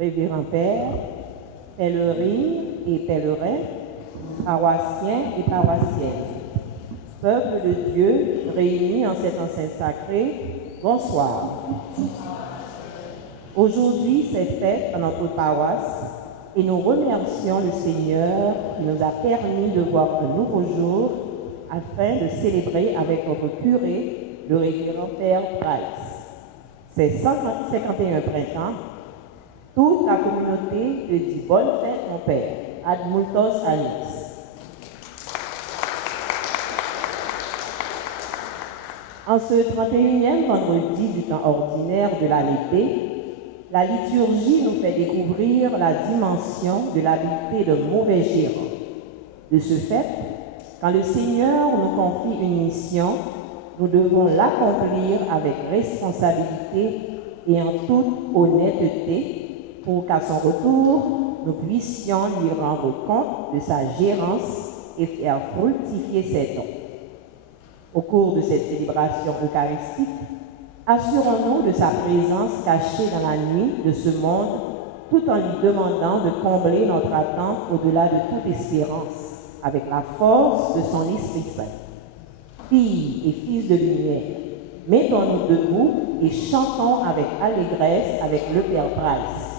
révérend Père, pèlerines et pèlerins, paroissiens et paroissiennes, peuple de Dieu réunis en cette enceinte sacrée, bonsoir. Aujourd'hui, c'est fête dans notre paroisse et nous remercions le Seigneur qui nous a permis de voir un nouveau jour afin de célébrer avec notre curé, le révérend Père Price. C'est 151 printemps. Toute la communauté te dit bonne fête, mon Père. Ad multos annos. En ce 31e vendredi du temps ordinaire de l'année B, la liturgie nous fait découvrir la dimension de l'habileté de mauvais gérant. De ce fait, quand le Seigneur nous confie une mission, nous devons l'accomplir avec responsabilité et en toute honnêteté pour qu'à son retour, nous puissions lui rendre compte de sa gérance et faire fructifier ses dons. Au cours de cette célébration eucharistique, assurons-nous de sa présence cachée dans la nuit de ce monde, tout en lui demandant de combler notre attente au-delà de toute espérance, avec la force de son Esprit Saint. Filles et fils de lumière, mettons-nous debout et chantons avec allégresse avec le Père Price.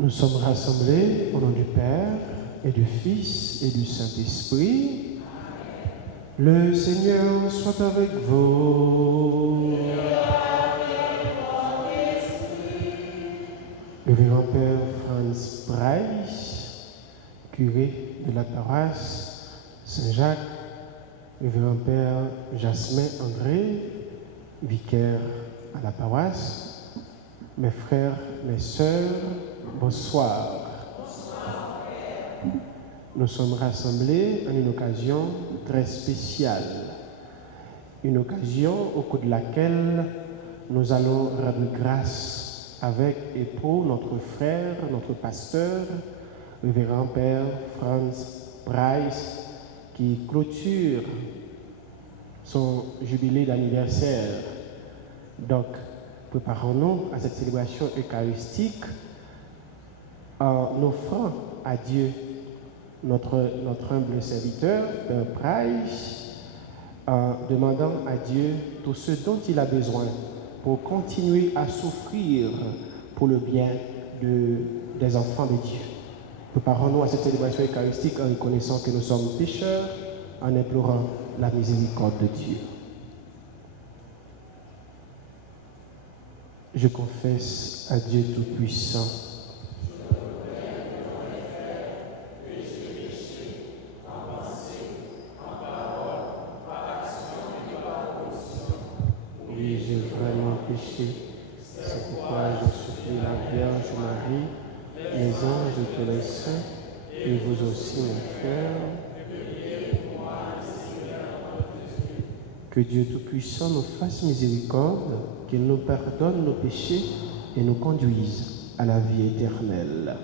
Nous sommes rassemblés au nom du Père et du Fils et du Saint-Esprit. Le Seigneur soit avec vous. Le révérend Père Franz Price, curé de la paroisse Saint-Jacques, le révérend Père Jasmin André, vicaire à la paroisse, mes frères, mes sœurs, bonsoir. Bonsoir, Père. Nous sommes rassemblés en une occasion très spéciale, une occasion au cours de laquelle nous allons rendre grâce avec et pour notre frère, notre pasteur, révérend Père Franz Price, qui clôture son jubilé d'anniversaire. Donc, préparons-nous à cette célébration eucharistique en offrant à Dieu notre humble serviteur, Père Price, en demandant à Dieu tout ce dont il a besoin pour continuer à souffrir pour le bien des enfants de Dieu. Préparons-nous à cette célébration eucharistique en reconnaissant que nous sommes pécheurs, en implorant la miséricorde de Dieu. Je confesse à Dieu Tout-Puissant oui, j'ai vraiment péché. C'est pourquoi je supplie la Vierge Marie, les anges et tous les saints, et vous aussi, mon frère. Que Dieu Tout-Puissant nous fasse miséricorde, qu'il nous pardonne nos péchés et nous conduise à la vie éternelle.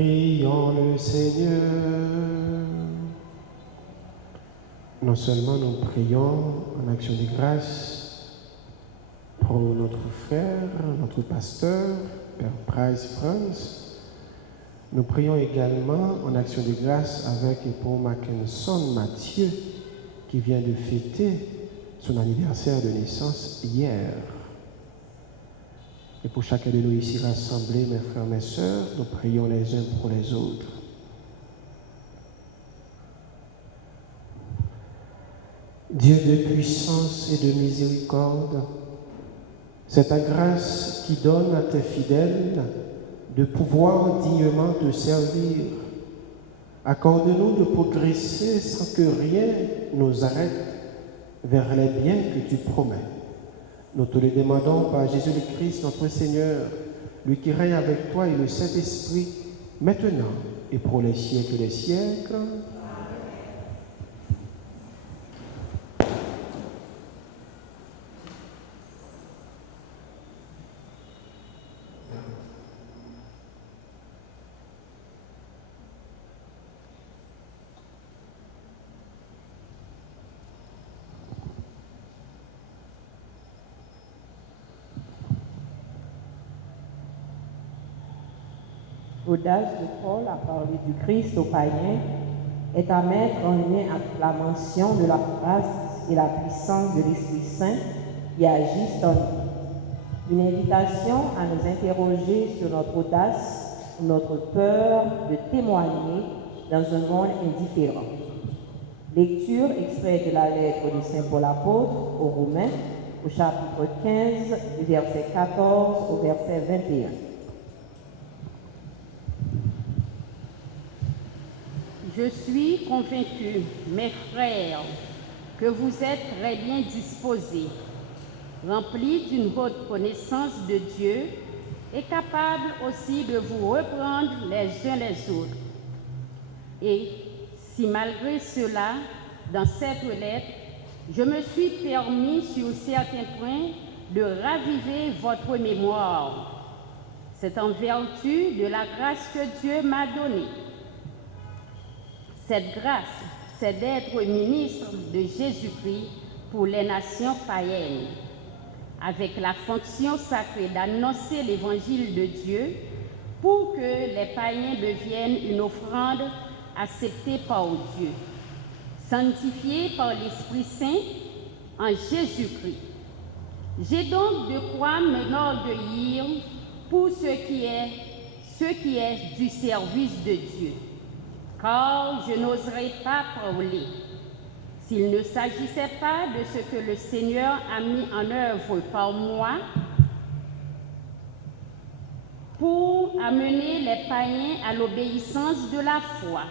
Prions le Seigneur. Non seulement nous prions en action de grâce pour notre frère, notre pasteur, Père Price Franz, nous prions également en action de grâce avec pour Mackinson Mathieu qui vient de fêter son anniversaire de naissance hier. Et pour chacun de nous ici rassemblés, mes frères, mes sœurs, nous prions les uns pour les autres. Dieu de puissance et de miséricorde, c'est ta grâce qui donne à tes fidèles de pouvoir dignement te servir. Accorde-nous de progresser sans que rien nous arrête vers les biens que tu promets. Nous te le demandons par Jésus-Christ, notre Seigneur, lui qui règne avec toi et le Saint-Esprit, maintenant et pour les siècles des siècles. L'audace de Paul à parler du Christ aux païens est à mettre en lien avec la mention de la grâce et la puissance de l'Esprit Saint qui agissent en nous. Une invitation à nous interroger sur notre audace ou notre peur de témoigner dans un monde indifférent. Lecture extrait de la lettre de Saint Paul apôtre aux Romains au chapitre 15, du verset 14 au verset 21. Je suis convaincu, mes frères, que vous êtes très bien disposés, remplis d'une haute connaissance de Dieu et capables aussi de vous reprendre les uns les autres. Et si malgré cela, dans cette lettre, je me suis permis sur certains points de raviver votre mémoire, c'est en vertu de la grâce que Dieu m'a donnée. Cette grâce, c'est d'être ministre de Jésus-Christ pour les nations païennes, avec la fonction sacrée d'annoncer l'évangile de Dieu pour que les païens deviennent une offrande acceptée par Dieu, sanctifiée par l'Esprit Saint en Jésus-Christ. J'ai donc de quoi m'enorgueillir pour ce qui est du service de Dieu. Car je n'oserais pas parler s'il ne s'agissait pas de ce que le Seigneur a mis en œuvre par moi pour amener les païens à l'obéissance de la foi,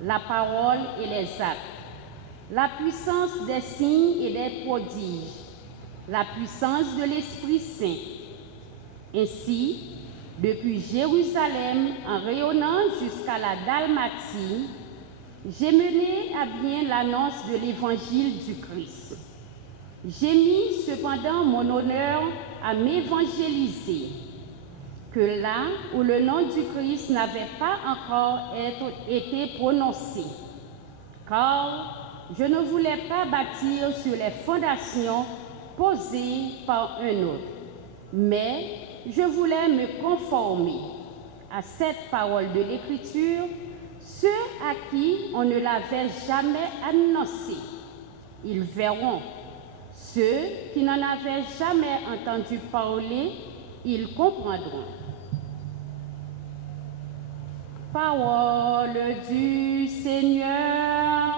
la parole et les actes, la puissance des signes et des prodiges, la puissance de l'Esprit Saint. Ainsi, depuis Jérusalem, en rayonnant jusqu'à la Dalmatie, j'ai mené à bien l'annonce de l'évangile du Christ. J'ai mis cependant mon honneur à m'évangéliser, que là où le nom du Christ n'avait pas encore été prononcé, car je ne voulais pas bâtir sur les fondations posées par un autre, mais je voulais me conformer à cette parole de l'Écriture, ceux à qui on ne l'avait jamais annoncé. Ils verront. Ceux qui n'en avaient jamais entendu parler, ils comprendront. Parole du Seigneur.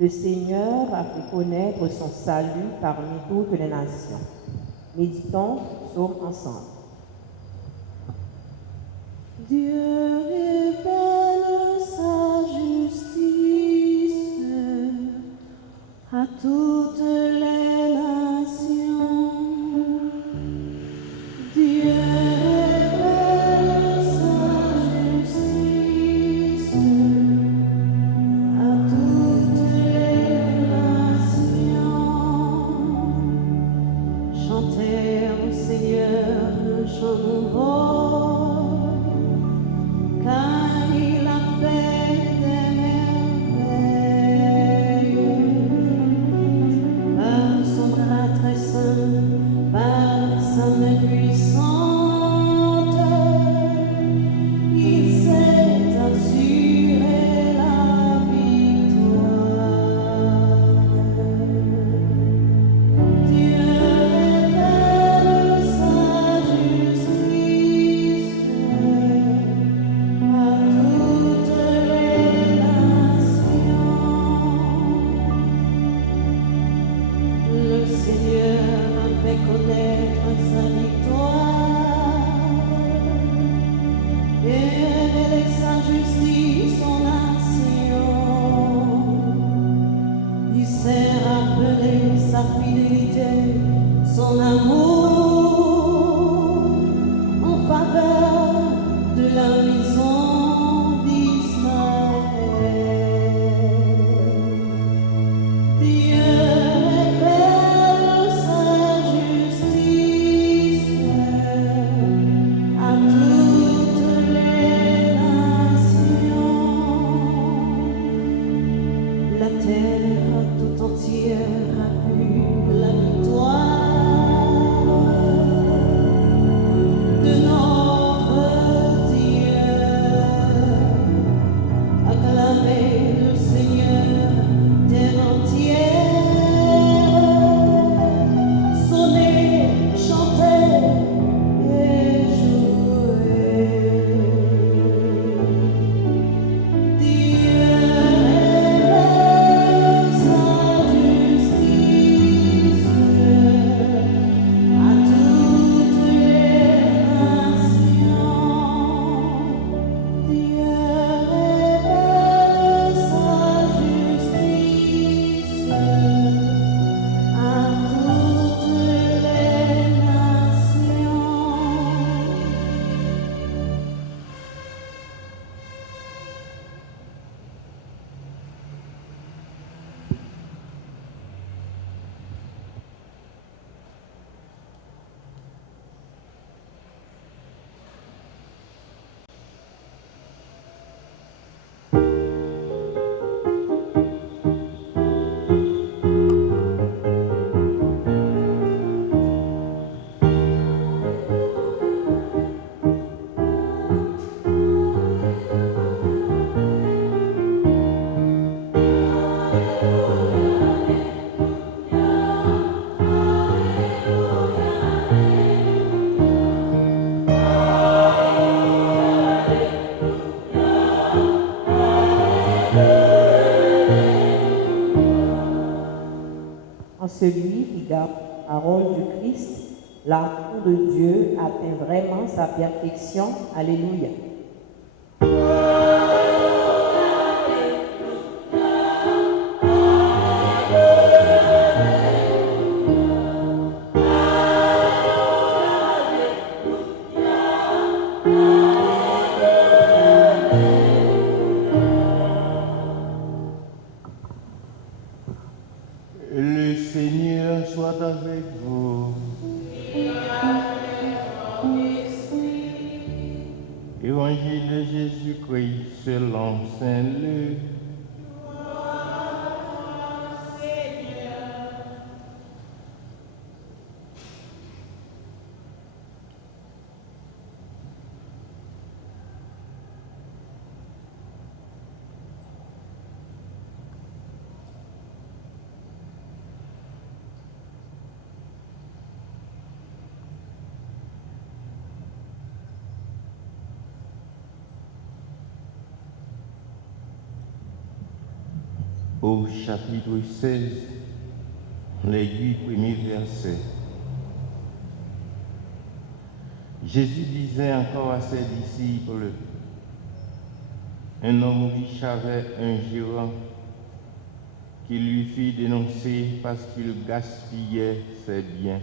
Le Seigneur a fait connaître son salut parmi toutes les nations. Méditons psaume ensemble. Dieu révèle sa justice à toutes les nations. Dieu révèle sa justice à toutes les nations. son amour en faveur de la maison d'Israël. Dieu révèle sa justice à toutes les nations. La terre tout entière a vu la victoire de notre Dieu. Acclamez le Seigneur, terre entière. Sonnez, chantez et jouez. Dieu révèle sa justice à toutes les nations. Dieu révèle sa justice à toutes les nations. En celui qui garde la parole du Christ, l'amour de Dieu atteint vraiment sa perfection. Alléluia. Le Seigneur soit avec vous. Évangile de Jésus-Christ selon Saint Luc. Au chapitre 16, les 8 premiers versets. Jésus disait encore à ses disciples, un homme riche avait un gérant qui lui fit dénoncer parce qu'il gaspillait ses biens.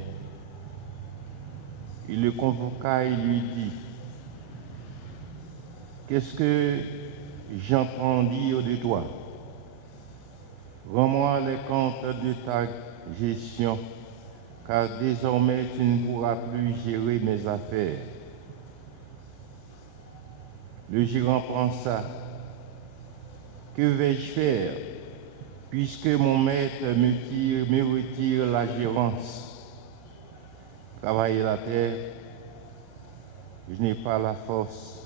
Il le convoqua et lui dit, « Qu'est-ce que j'entends dire de toi? Rends-moi les comptes de ta gestion, car désormais tu ne pourras plus gérer mes affaires. » Le gérant pensa, « Que vais-je faire, puisque mon maître me retire la gérance? Travailler la terre, je n'ai pas la force.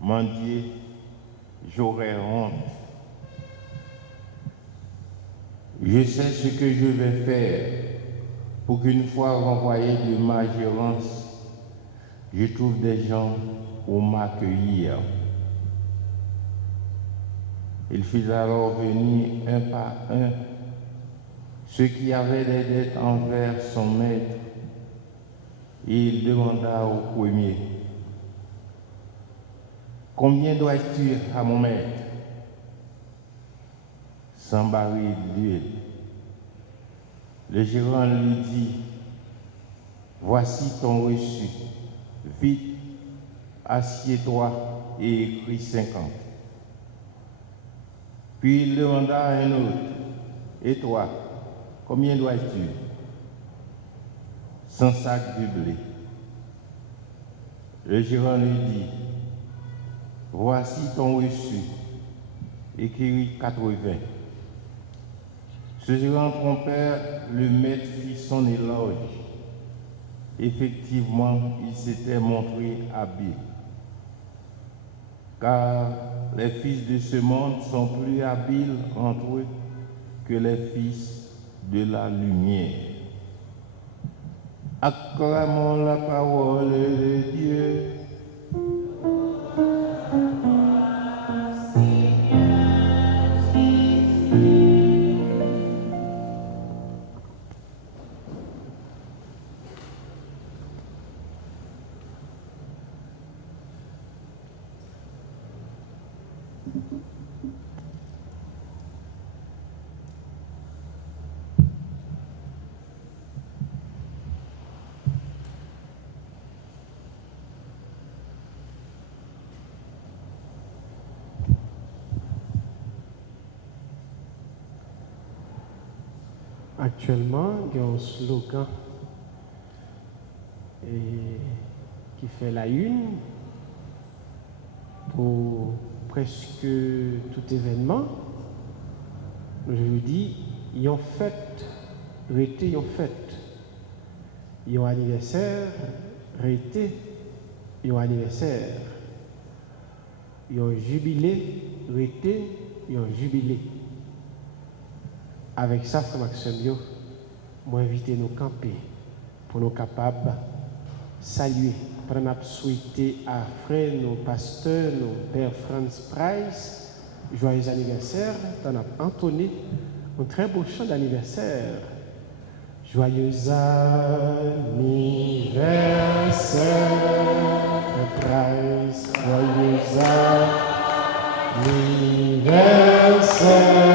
Mendier, j'aurai honte. Je sais ce que je vais faire pour qu'une fois renvoyé de ma gérance, je trouve des gens pour m'accueillir. » Il fit alors venir un par un ceux qui avaient des dettes envers son maître, et il demanda au premier, « Combien dois-tu à mon maître? » 100 barils d'huile. Le gérant lui dit, voici ton reçu. Vite, assieds-toi et écris 50. Puis il demanda à un autre, et toi, combien dois-tu? 100 sacs de blé. Le gérant lui dit, voici ton reçu, écris 80. Ce gérant trompeur, le maître fit son éloge. Effectivement, il s'était montré habile. Car les fils de ce monde sont plus habiles entre eux que les fils de la lumière. Acclamons la parole de Dieu. Actuellement, il y a un slogan qui fait la une pour presque tout événement. Je vous dis, ils ont fête, rété, ils ont fête. Ils ont anniversaire, rété, ils ont anniversaire. Ils ont jubilé, rété, ils ont jubilé. Avec ça, Frère Maxime, moi inviter nous camper pour nous capables de saluer, pour nous souhaiter à frère, nos pasteurs, nos pères Franz Price, joyeux anniversaire. On a entonné un très beau chant d'anniversaire. Joyeux anniversaire, Price, joyeux anniversaire.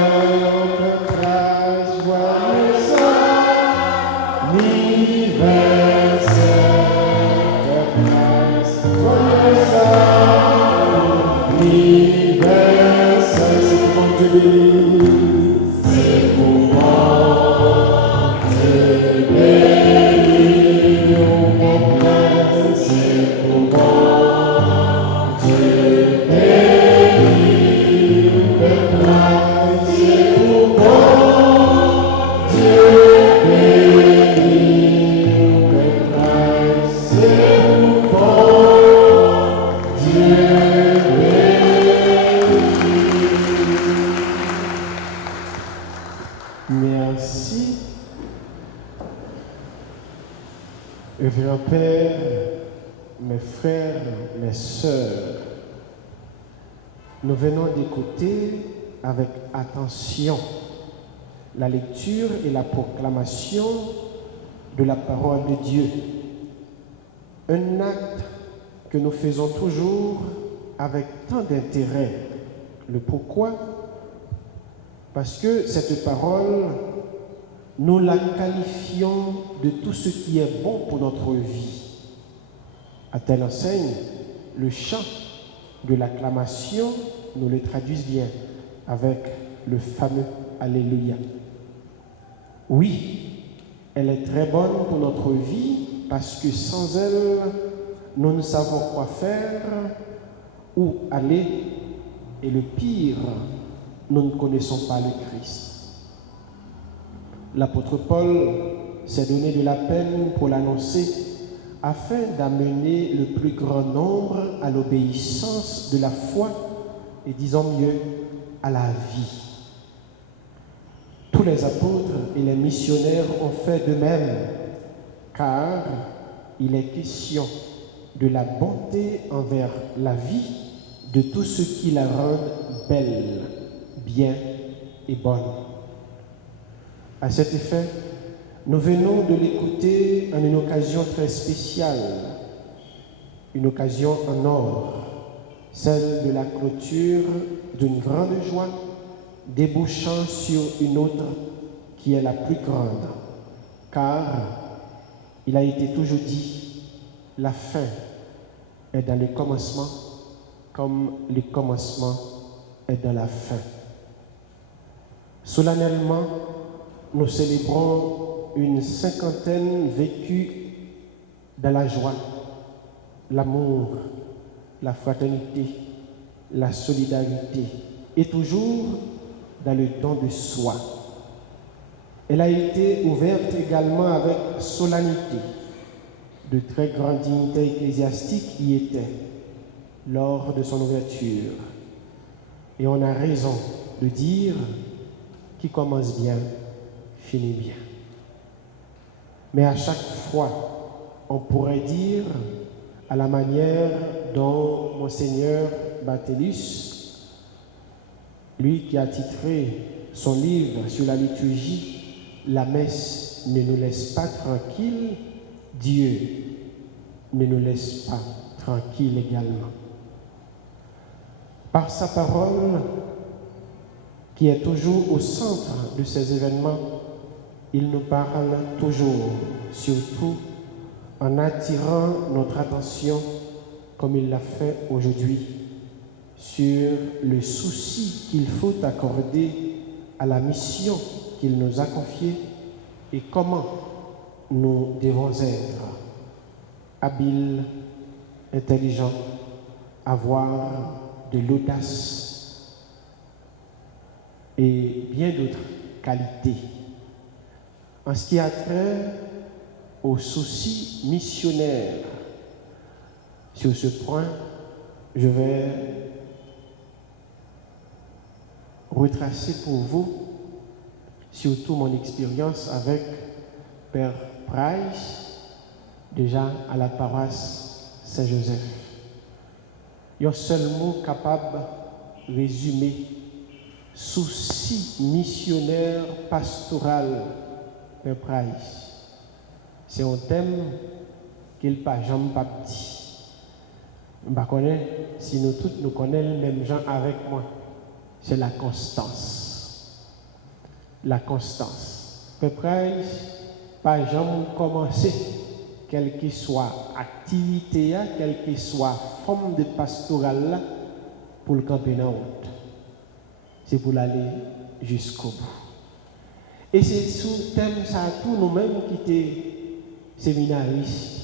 Merci. Révérend Père, mes frères, mes sœurs, nous venons d'écouter avec attention la lecture et la proclamation de la parole de Dieu. Un acte que nous faisons toujours avec tant d'intérêt. Le pourquoi? Parce que cette parole, nous la qualifions de tout ce qui est bon pour notre vie. À telle enseigne, le chant de l'acclamation, nous le traduisons bien avec le fameux Alléluia. Oui, elle est très bonne pour notre vie parce que sans elle, nous ne savons quoi faire, où aller, et le pire, nous ne connaissons pas le Christ. L'apôtre Paul s'est donné de la peine pour l'annoncer afin d'amener le plus grand nombre à l'obéissance de la foi et disons mieux, à la vie. Tous les apôtres et les missionnaires ont fait de même, car il est question de la bonté envers la vie, de tout ce qui la rend belle, bien et bonne. À cet effet, nous venons de l'écouter en une occasion très spéciale, une occasion en or, celle de la clôture d'une grande joie, débouchant sur une autre qui est la plus grande, car Il a été toujours dit, la fin est dans le commencement, comme le commencement est dans la fin. Solennellement, nous célébrons une cinquantaine vécue dans la joie, l'amour, la fraternité, la solidarité et toujours dans le don de soi. Elle a été ouverte également avec solennité. De très grandes dignités ecclésiastiques y étaient lors de son ouverture. Et on a raison de dire qui commence bien, finit bien. Mais à chaque fois, on pourrait dire, à la manière dont Monseigneur Barthelus, lui qui a titré son livre sur la liturgie, la messe ne nous laisse pas tranquilles, Dieu ne nous laisse pas tranquilles également. Par sa parole, qui est toujours au centre de ces événements, il nous parle toujours, surtout en attirant notre attention, comme il l'a fait aujourd'hui, sur le souci qu'il faut accorder à la mission qu'il nous a confiée et comment nous devons être habiles, intelligents, avoir de l'audace et bien d'autres qualités. En ce qui a trait aux soucis missionnaires, sur ce point, je vais retracer pour vous surtout mon expérience avec Père Price, déjà à la paroisse Saint-Joseph. Il y a un seul mot capable de résumer souci missionnaire pastoral, Père Price. C'est un thème qu'il n'a pas jamais dit. Je ne connais pas si nous tous nous connaissons les mêmes gens avec moi. C'est la constance. La constance. Père Price, pas jamais commencer, quelle que soit activité, quelle que soit forme de pastorale, pour le camper dans la route. C'est pour aller jusqu'au bout. Et c'est sous le thème ça tous nous-mêmes qui étaient séminaristes.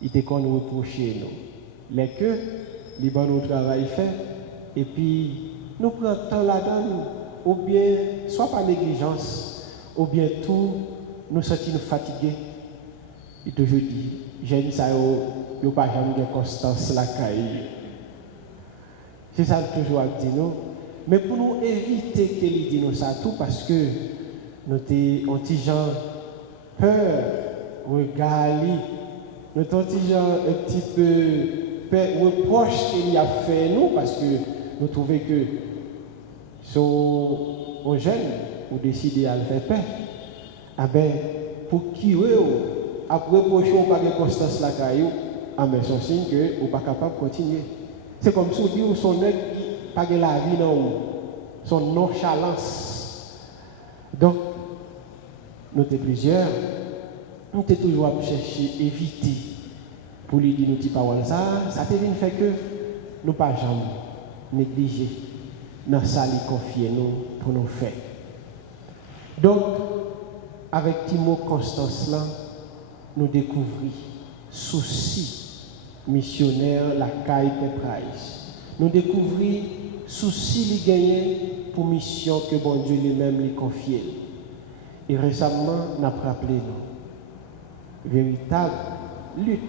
Il était qu'on nous reprochait nous. Les que, les bons travail fait, et puis nous prenons temps là-dedans, ou bien, soit par négligence, ou bien tout, nous sentons fatigués. Il toujours dit, j'aime ça, il n'y a pas jamais de constance là. C'est ça toujours à dire nous. Mais pour nous éviter qu'il dise nous ça tout, parce que nous avons un petit genre peur, regard, nous avons un petit genre un petit peu reproche qu'il a fait nous, parce que nous trouvons que sont jeunes ou décidé à le faire paix. Ah ben, pour qui après reprocher ou pas de constance la caillou, ah ben c'est signe que ou pas capable de continuer. C'est comme si on dit ou son nèg qui pas de la vie non, son nonchalance. Donc nous sommes plusieurs, nous sommes toujours à chercher éviter pour lui dire nous petits paroles ça te vient fait que nous pas jamais négliger dans ça lui confier nous pour nous faire. Donc avec Timo Constance là, nous découvrons souci missionnaire la caille de Price. Nous découvrons souci li gagné pour mission que bon Dieu lui-même lui confié. Et récemment, nous avons rappelé nous véritable lutte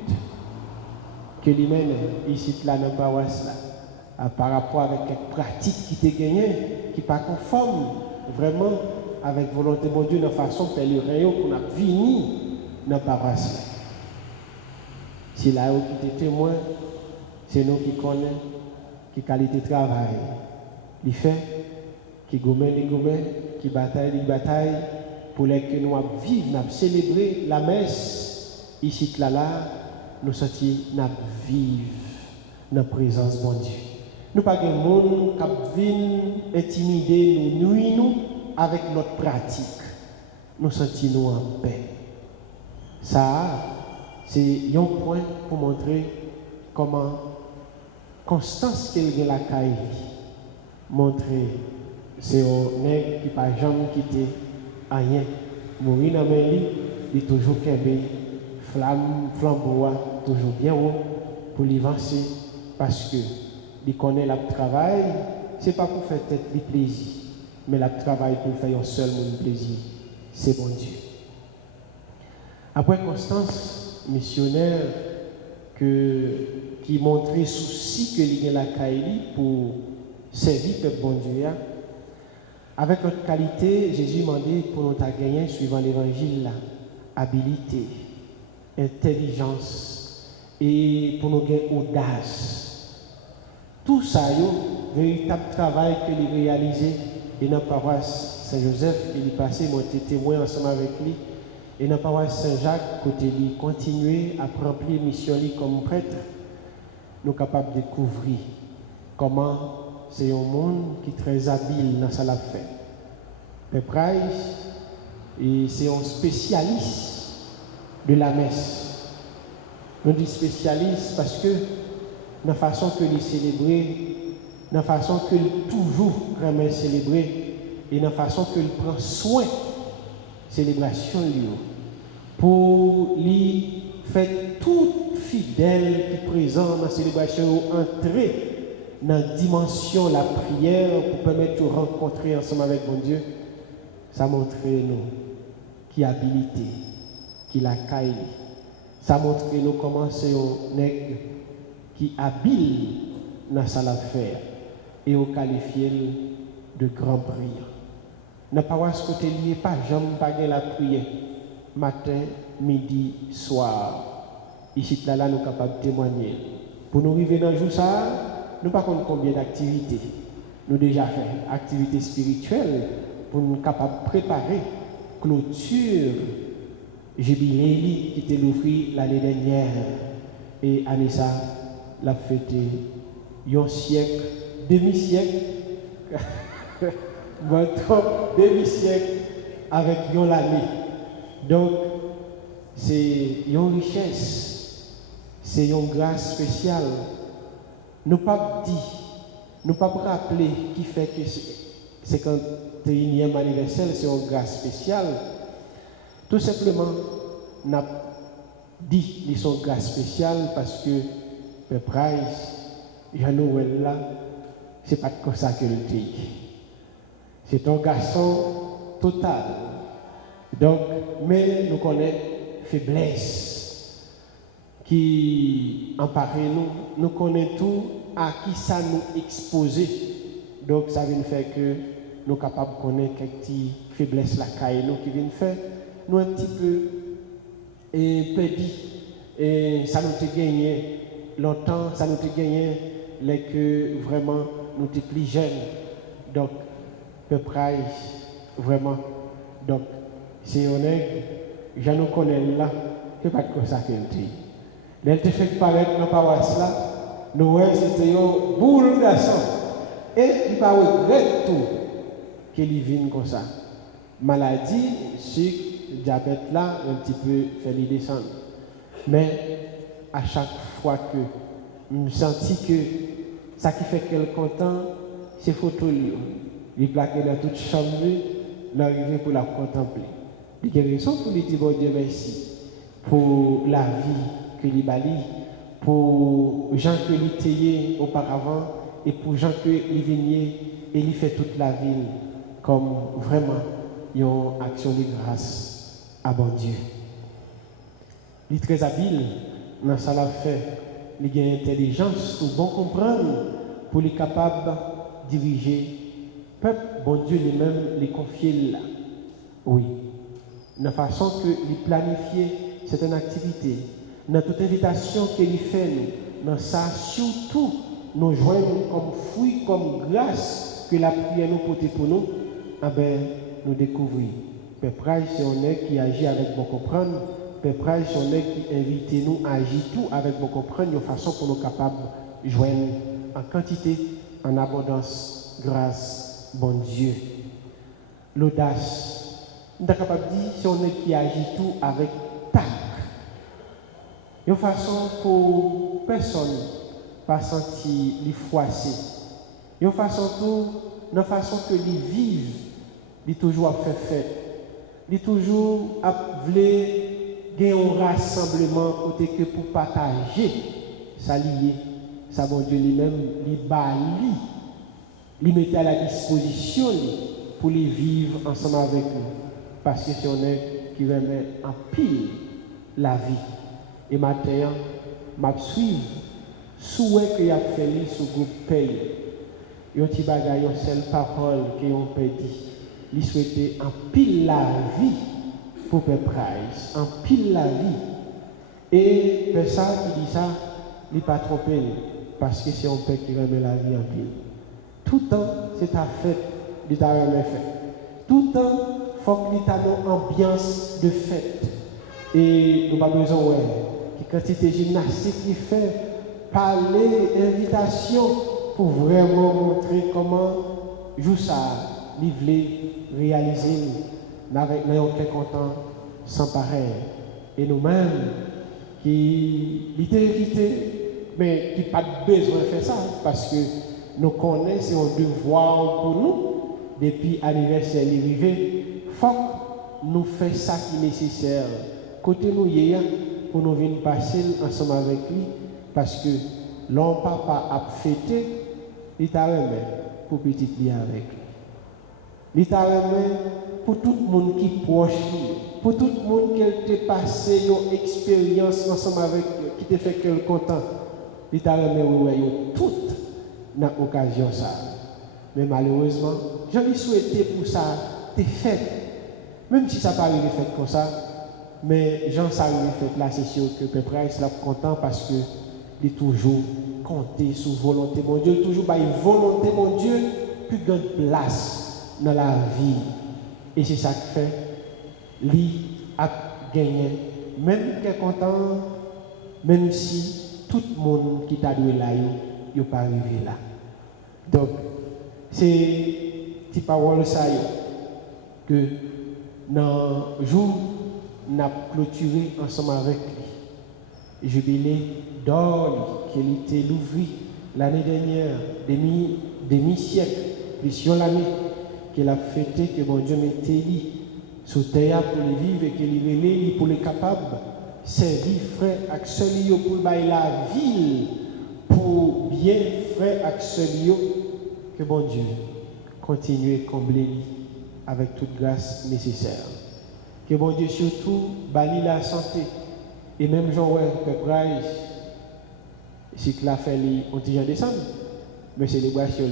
que lui mène ici là dans paroisse là, par rapport avec quelques pratiques qui étaient gagnées, qui pas conformes vraiment avec volonté de Dieu de façon pèlerin qu'on a venu dans la paroisse là. Si là où qui était témoin, c'est nous qui connaissons, qui qualité de travail, les fait, qui gommait les gommets, qui bataille les batailles, pour les que nous vivons, nous célébrer la messe, ici là, nous sentir, nous vivre dans la présence de bon Dieu. Nous pas de monde qui vient intimider nous avec notre pratique. Nous sentons nous en paix. Ça, c'est un point pour montrer comment constance qu'il y a la caille. Montrer, c'est un nègre qui n'a jamais quitté rien. Mourir dans mes lits, il est toujours qu'un flambeau, toujours bien haut pour l'avancer parce que il connaît le travail, ce n'est pas pour faire tête du plaisir, mais le travail pour faire un seul plaisir, c'est bon Dieu. Après Constance, missionnaire, qui montrait souci que il y a la Kaili pour servir le peuple bon Dieu, avec notre qualité, Jésus demandé pour nous gagner, suivant l'évangile, là, habilité, intelligence et pour nous gagner audace. Tout ça, c'est un véritable travail que il réalisé et dans la paroisse Saint-Joseph, il est passé, moi j'étais témoin ensemble avec lui, et dans la paroisse Saint-Jacques, côté lui, continuer à remplir mission comme prêtre, nous sommes capables de découvrir comment c'est un monde qui est très habile dans sa fait. Le Price, c'est un spécialiste de la messe. Nous disons spécialiste parce que dans la façon que les célébrer, dans la façon que toujours remet célébrer, et dans la façon qu'il prend soin de la célébration, pour lui faire tout fidèle qui est présent dans la célébration entrer dans la dimension de la prière pour permettre de rencontrer ensemble avec mon Dieu. Ça montre nous qui habilité, qui la caille. Ça montre nous comment c'est un nègre qui habile dans sa affaire et au qualifié de grand prière. Dans la paroisse côté lié, pas jamais pas la prière. Matin, midi, soir. Ici, là, nous sommes capables de témoigner. Pour nous arriver dans le jour, ça, nous ne savons pas combien d'activités. Nous déjà fait activités spirituelles pour nous capables de préparer clôture jubilé qui était l'offrir l'année dernière. Et Anissa l'a fêté un siècle, demi-siècle, demi-siècle avec l'année. Donc, c'est une richesse, c'est une grâce spéciale. Nous ne pouvons pas dire, nous ne pouvons pas rappeler qui fait que c'est 51e anniversaire, c'est une grâce spéciale. Tout simplement, nous avons dit qu'ils sont grâce spéciale parce que le Price, Jean-Noël là, ce n'est pas comme ça que le dit. C'est un garçon total. Donc, mais nous connaissons faiblesse qui empare nous, nous connaissons tout à qui ça nous exposer. Donc, ça vient faire que nous sommes capables de connaître quelques faiblesses la caille nous qui viennent faire nous un petit peu perdu. Et ça nous a gagné longtemps, ça nous a gagné les que vraiment nous sommes plus jeunes. Donc, peu près, vraiment. Donc, si on est, je nous connais là, c'est pas comme ça qu'elle dit. Elle te fait paraître dans la paroisse là, nous voyons c'était un boule garçon. Et il ne pas regretter tout qu'il vienne comme ça. Maladie, sucre, diabète là, un petit peu fait lui descendre. Mais à chaque fois que je me sentis que ça qui fait qu'elle est content, c'est photo lui. Il plaque dans toute chambre, l'arrivée pour la contempler. Il y a raison pour lui dire bon Dieu merci pour la vie que lui bali, pour gens que lui taillé auparavant et pour gens que lui veniez et lui fait toute la ville comme vraiment une action de grâce à bon Dieu. Il est très habile dans ça l'a fait. Il a une intelligence pour bon comprendre pour les capable de diriger peuple bon Dieu lui-même les confier là. Oui. De façon que lui planifier certaines activités, dans toute invitation qu'il fait nous, dans ça surtout nous joignons comme fruit, comme grâce que la prière nous porte pour nous, eh ben, nous découvrons. Peuple c'est un qui agit avec bon comprendre. Peuple c'est un qui invite nous à agir tout avec bon comprendre, de façon pour nous capables de joindre en quantité, en abondance, grâce, bon Dieu. L'audace. Nous sommes capables de dire si on est qui agit tout avec tact. Une façon pour personne pas sentir les froisser. Une façon tout, une façon que les vivent, les toujours à faire fête. Les toujours à vouloir gagner un rassemblement côté que pour partager ça lié, ça bon Dieu lui-même, les bali, les mettre à la disposition pour les vivre ensemble avec nous. Parce que c'est on est qui remet en pile la vie. Et maintenant, m'a suivre, souhait qu'il a fait sur le groupe paye. Et on petit bagaille, une seule parole qu'on peut dire. Il souhaitait en pile la vie pour Père Price, en pile la vie. Et personne qui dit ça, il n'est pas trompé, parce que c'est un père qui remet la vie en pile. Tout le temps, c'est ta fête, il t'a remis fait. Tout le temps, il faut qu'il y ait une ambiance de fête. Et nous n'avons pas besoin, que quantité gymnastique qui fait, parler, invitation, pour vraiment montrer comment joue ça, livrer, réaliser, avec n'importe quel content, sans pareil. Et nous-mêmes, qui l'étaient invités, mais qui n'ont pas besoin de faire ça, parce que nous connaissons un devoir pour nous, depuis l'anniversaire arrivé, il faut que nous fassions ça qui est nécessaire. Côté nous, pour nous venir passer ensemble avec lui, parce que l'homme papa a fêté, il t'a remis pour petit lui avec lui. Il t'a remis pour tout le monde qui est proche, pour tout le monde qui a passé une expérience ensemble avec lui, qui t'a fait qu'elle content. Il t'a remis tout dans l'occasion ça. Mais malheureusement, je lui souhaitais pour ça des fêtes. Même si ça n'a pas arrivé fait comme ça, mais Jean ça arrivé fait là, c'est sûr que Père Price là content parce que il est toujours compté sur volonté mon Dieu, toujours par une volonté mon Dieu, plus grande place dans la vie. Et c'est ça qui fait, lui a gagné, même qu'il est content, même si tout le monde qui t'a doué là, il n'est pas arrivé là. Donc, c'est cette parole ça que dans le jour nous avons clôturé ensemble avec lui. Jubilé d'or qui était l'ouvri l'année dernière, demi-siècle, plusieurs l'année qu'elle a fêté, que mon Dieu mettait lui sur terre pour les vivre et qu'il est pour les capables, servir frère Axelio pour la ville, pour bien frère Axelio, que bon Dieu continue à combler avec toute grâce nécessaire. Que bon Dieu surtout bali la santé. Et même Jean-Ouel Peprais, si tu l'as fait au 10 décembre, mais célébration,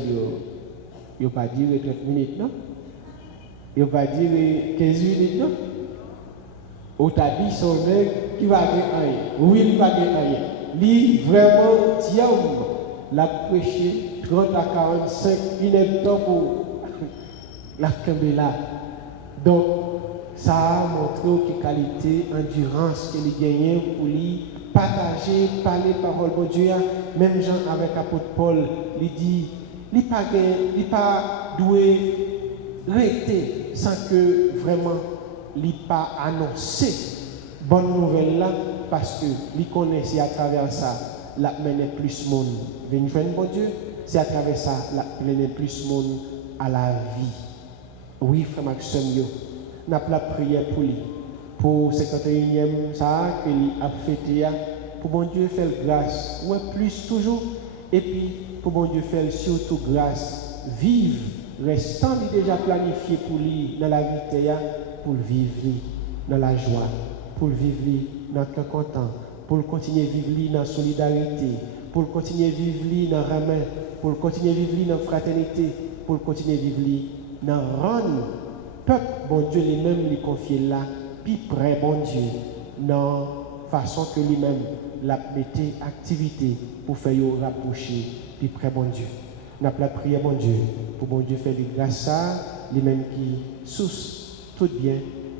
il n'y a pas dire 30 minutes, non? Il n'y a pas dire 15 minutes, non? Ou t'as dit son mec qui va gagner rien. Oui, il va gagner rien. Lui, vraiment, diable, l'a prêché 30 à 45 minutes pour la là. Donc, ça a montré quelle qualité, endurance qu'il a gagné pour lui partager, parler parole de Dieu. Même Jean avec l'apôtre Paul, il dit, il n'est pas doué rester sans que vraiment il n'ait pas annoncé bonne nouvelle là, parce que il connaissait à travers ça, la mener plus monde. Venez joindre bon Dieu, c'est à travers ça, la mener plus monde à la vie. Oui, frère Maxime, nous avons la prière pour lui, pour 51e, ça, qu'il a fêté, pour bon Dieu faire grâce, ouais, plus toujours, et puis pour bon Dieu faire surtout grâce, vivre, restant déjà planifié pour lui dans la vie, pour vivre dans la joie, pour vivre dans le cœur content, pour continuer à vivre dans la solidarité, pour continuer à vivre dans le ramen, pour continuer à vivre dans la fraternité, pour continuer à vivre dans le rendre peuple, bon Dieu lui-même lui confie là, puis près, bon Dieu, dans façon que lui-même l'a metté activité pour faire rapprocher, puis près, bon Dieu. Nous avons la prière, bon Dieu, pour bon Dieu faire des grâces à lui-même qui source tout bien,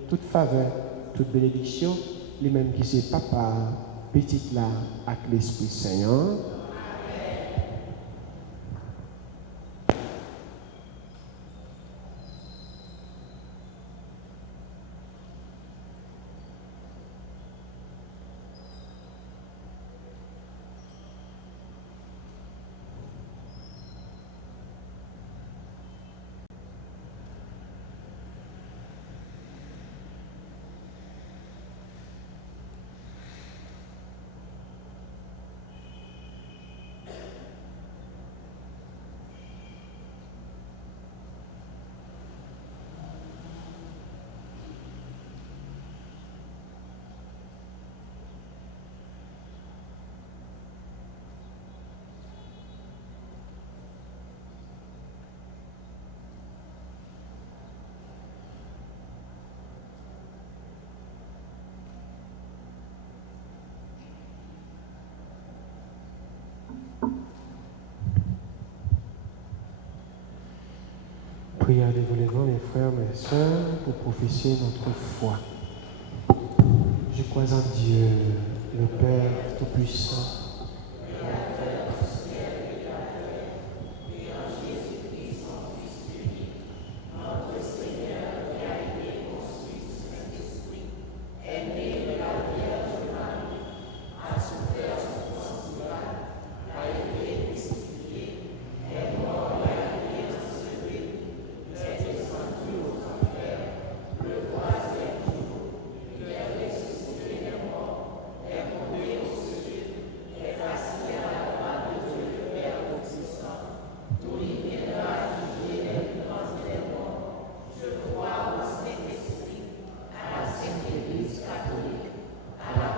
toute faveur, toute bénédiction, lui-même qui c'est papa, petite là, avec l'Esprit Saint. Priez dévouement, mes frères, mes sœurs, pour prophétiser notre foi. Je crois en Dieu, le Père Tout-Puissant,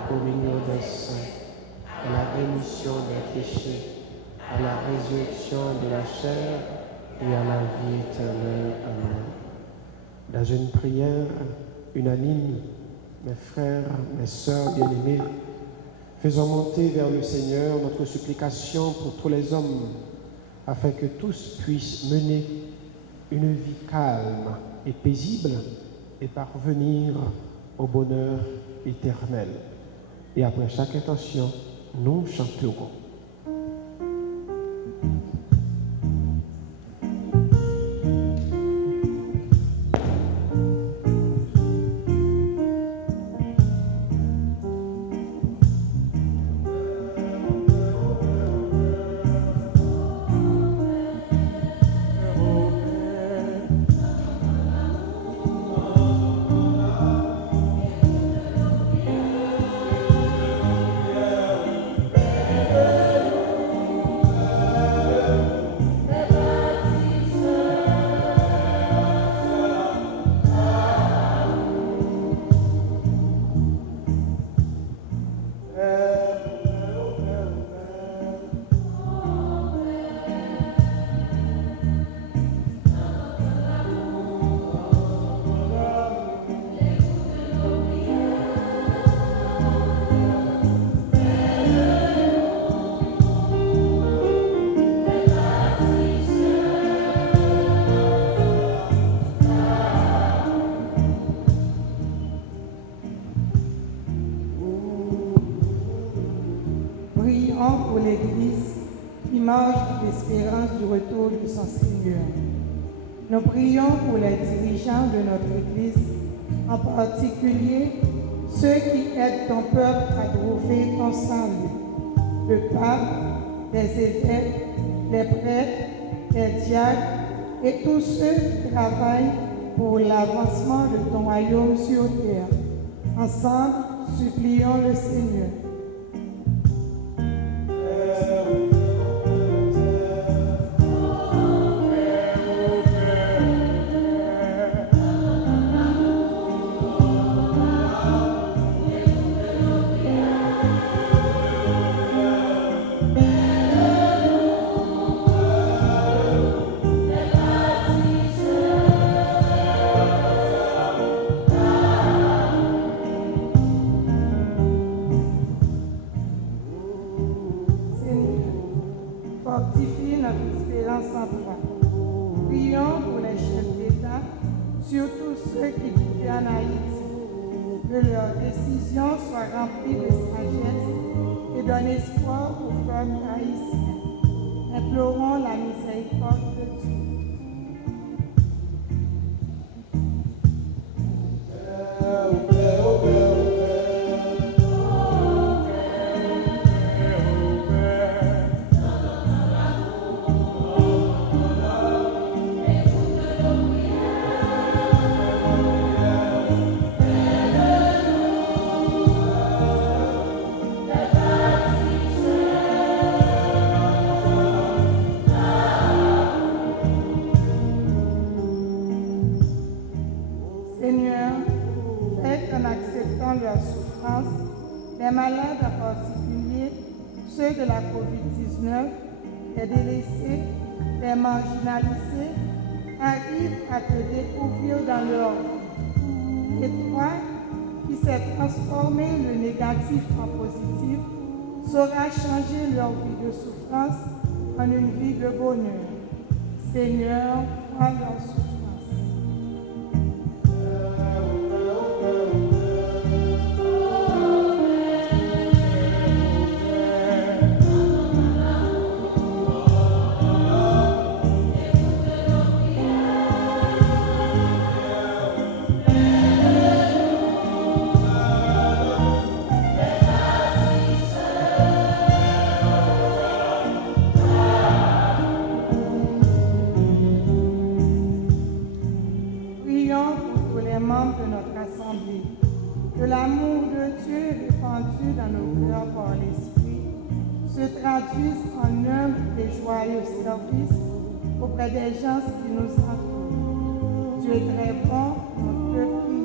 communion des saints, à la rémission des péchés, à la résurrection de la chair et à la vie éternelle. Amen. Dans une prière unanime, mes frères, mes sœurs bien-aimés, faisons monter vers le Seigneur notre supplication pour tous les hommes, afin que tous puissent mener une vie calme et paisible et parvenir au bonheur éternel. Et après chaque intention, nous chanterons. Prions pour l'Église, image de l'espérance du retour de son Seigneur. Nous prions pour les dirigeants de notre Église, en particulier ceux qui aident ton peuple à trouver ton salut. Le pape, les évêques, les prêtres, les diacres et tous ceux qui travaillent pour l'avancement de ton royaume sur terre. Ensemble, supplions le Seigneur. Fortifie notre espérance en toi. Prions pour les chefs d'État, surtout ceux qui vivent en Haïti, que leurs décisions soient remplies de sagesse et d'un espoir au peuple haïtien. Implorons la miséricorde de Dieu. Seigneur, fais qu'en acceptant leurs souffrances, les malades en particulier, ceux de la COVID-19, les délaissés, les marginalisés, arrivent à te découvrir dans leur vie. Et toi, qui sais transformer le négatif en positif, sauras changer leur vie de souffrance en une vie de bonheur. Seigneur, prends leur souffrance. membres de notre Assemblée, que l'amour de Dieu répandu dans nos cœurs par l'Esprit se traduise en œuvre et joyeux service auprès des gens qui nous entourent. Dieu est très bon, on peut prier.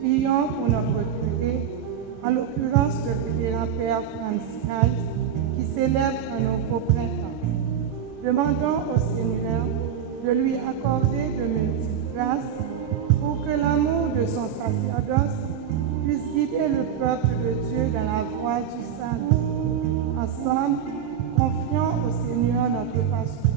Prions pour notre curé, en l'occurrence le révérend Père Franz Kreis, qui célèbre un nouveau printemps. Demandons au Seigneur de lui accorder de multiples grâces pour que l'amour de son sacerdoce puisse guider le peuple de Dieu dans la voie du salut. Ensemble, confions au Seigneur notre pasteur.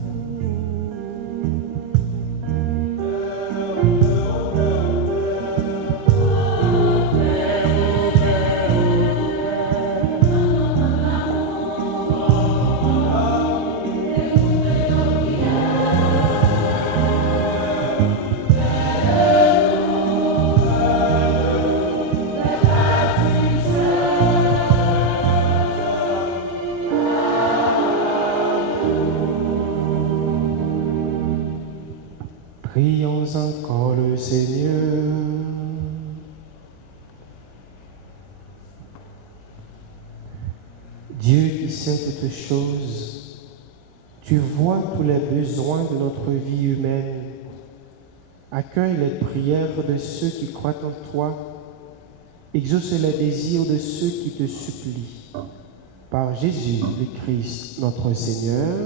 Prions encore le Seigneur. Dieu qui sait toutes choses, tu vois tous les besoins de notre vie humaine. Accueille les prières de ceux qui croient en toi. Exauce les désirs de ceux qui te supplient. Par Jésus le Christ, notre Seigneur.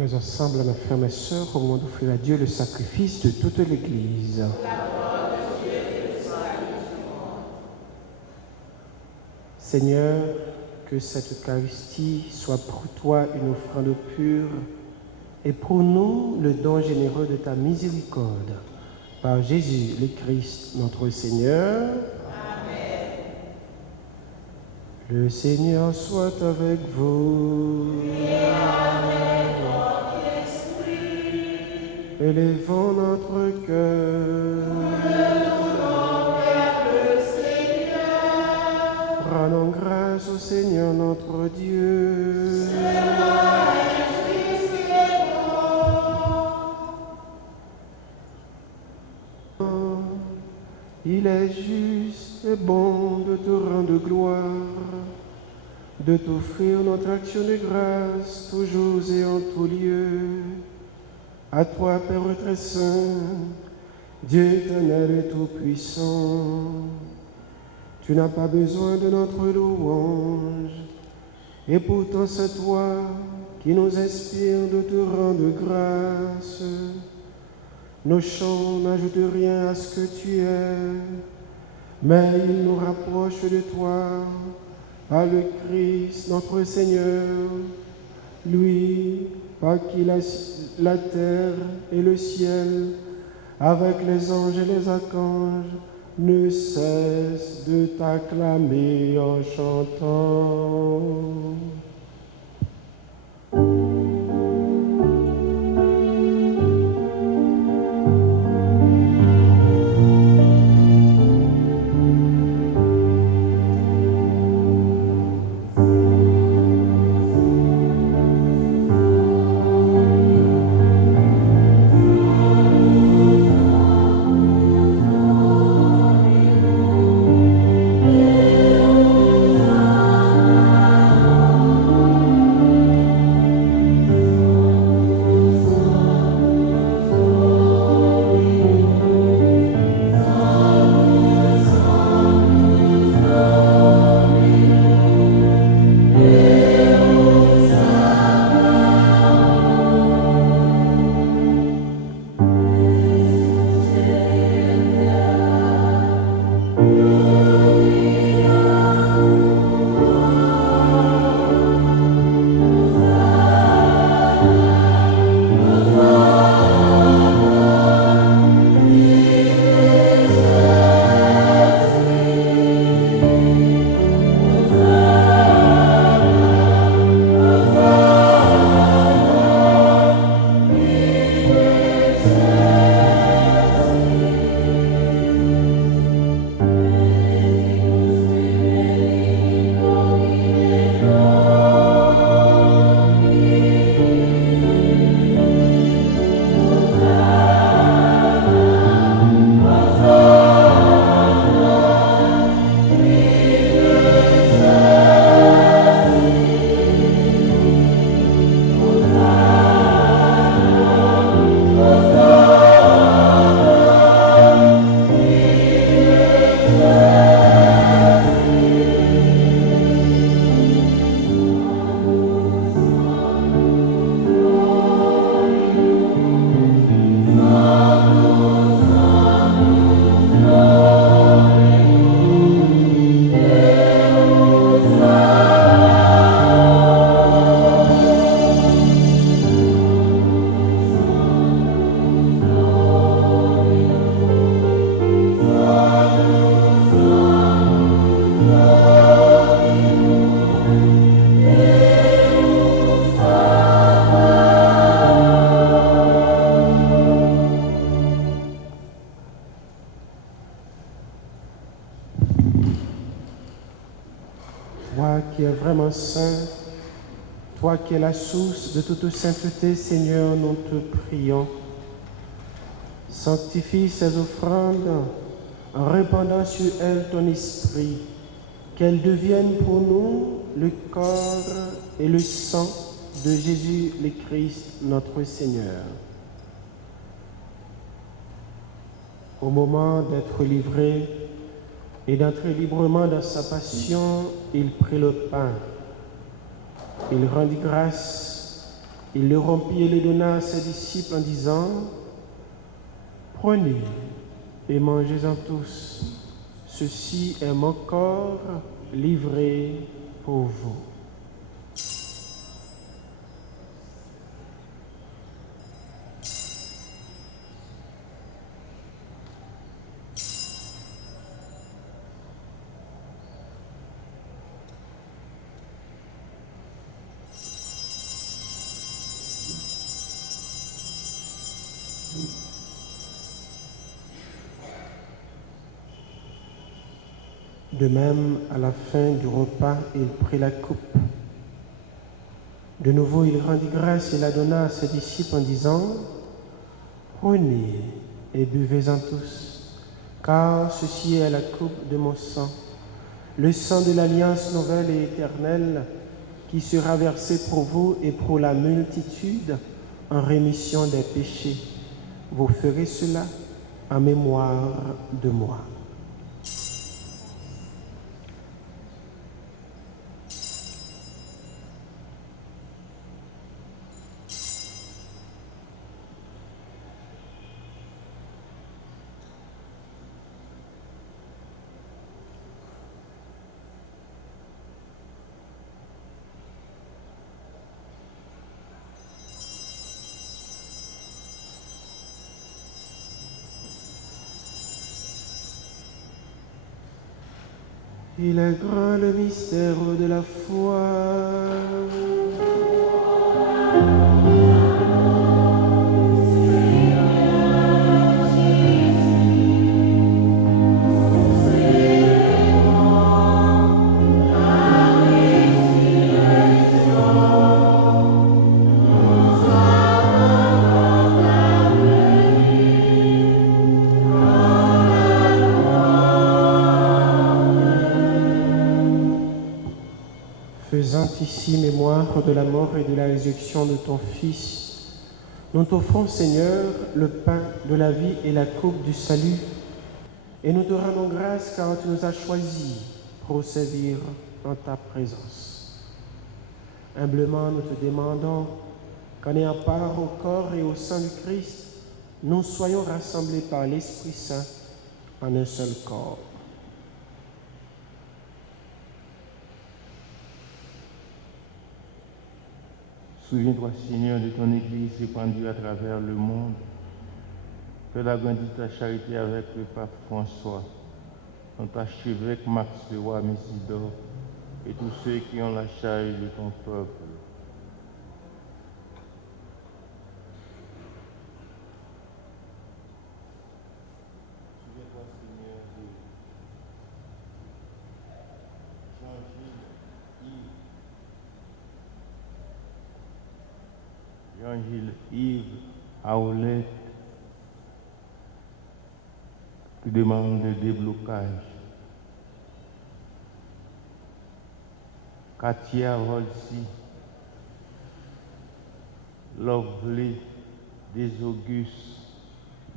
Prions ensemble, mes frères et mes sœurs, au moment d'offrir à Dieu le sacrifice de toute l'Église. Seigneur, que cette Eucharistie soit pour toi une offrande pure et pour nous le don généreux de ta miséricorde. Par Jésus le Christ, notre Seigneur. Amen. Le Seigneur soit avec vous. Et avec votre esprit. Élevons notre cœur. Rendons grâce au Seigneur notre Dieu. Il est juste et bon de te rendre gloire, de t'offrir notre action de grâce, toujours et en tout lieu. À toi, Père très saint, Dieu éternel et tout-puissant, tu n'as pas besoin de notre louange, et pourtant c'est toi qui nous inspire de te rendre grâce. Nos chants n'ajoutent rien à ce que tu es, mais ils nous rapprochent de toi par le Christ notre Seigneur, lui par qui la terre et le ciel, avec les anges et les archanges, ne cessent de t'acclamer en chantant. Toi qui es vraiment saint, toi qui es la source de toute sainteté, Seigneur, nous te prions. Sanctifie ces offrandes en répandant sur elles ton esprit, qu'elles deviennent pour nous le corps et le sang de Jésus le Christ, notre Seigneur. Au moment d'être livré et d'entrer librement dans sa passion, il prit le pain. Il rendit grâce Il le rompit et le donna à ses disciples en disant, « Prenez et mangez-en tous. Ceci est mon corps livré pour vous. » De même, à la fin du repas, il prit la coupe. De nouveau, il rendit grâce et la donna à ses disciples en disant, « Prenez et buvez-en tous, car ceci est la coupe de mon sang, le sang de l'alliance nouvelle et éternelle, qui sera versé pour vous et pour la multitude en rémission des péchés. Vous ferez cela en mémoire de moi. » Il est grand le mystère de la foi. Faisant ici mémoire de la mort et de la résurrection de ton Fils, nous t'offrons, Seigneur, le pain de la vie et la coupe du salut, et nous te rendons grâce car tu nous as choisis pour servir en ta présence. Humblement, nous te demandons qu'en ayant part au corps et au sang du Christ, nous soyons rassemblés par l'Esprit Saint en un seul corps. Souviens-toi, Seigneur, de ton Église répandue à travers le monde. Fais la grandeur de ta charité avec le pape François, ton archevêque Max de Roi Mésidor et tous ceux qui ont la charge de ton peuple. Souviens-toi, Seigneur, de Jean-Gilles Yves Aoulette qui demande le déblocage. Katia Volsi, Lovely Desauguste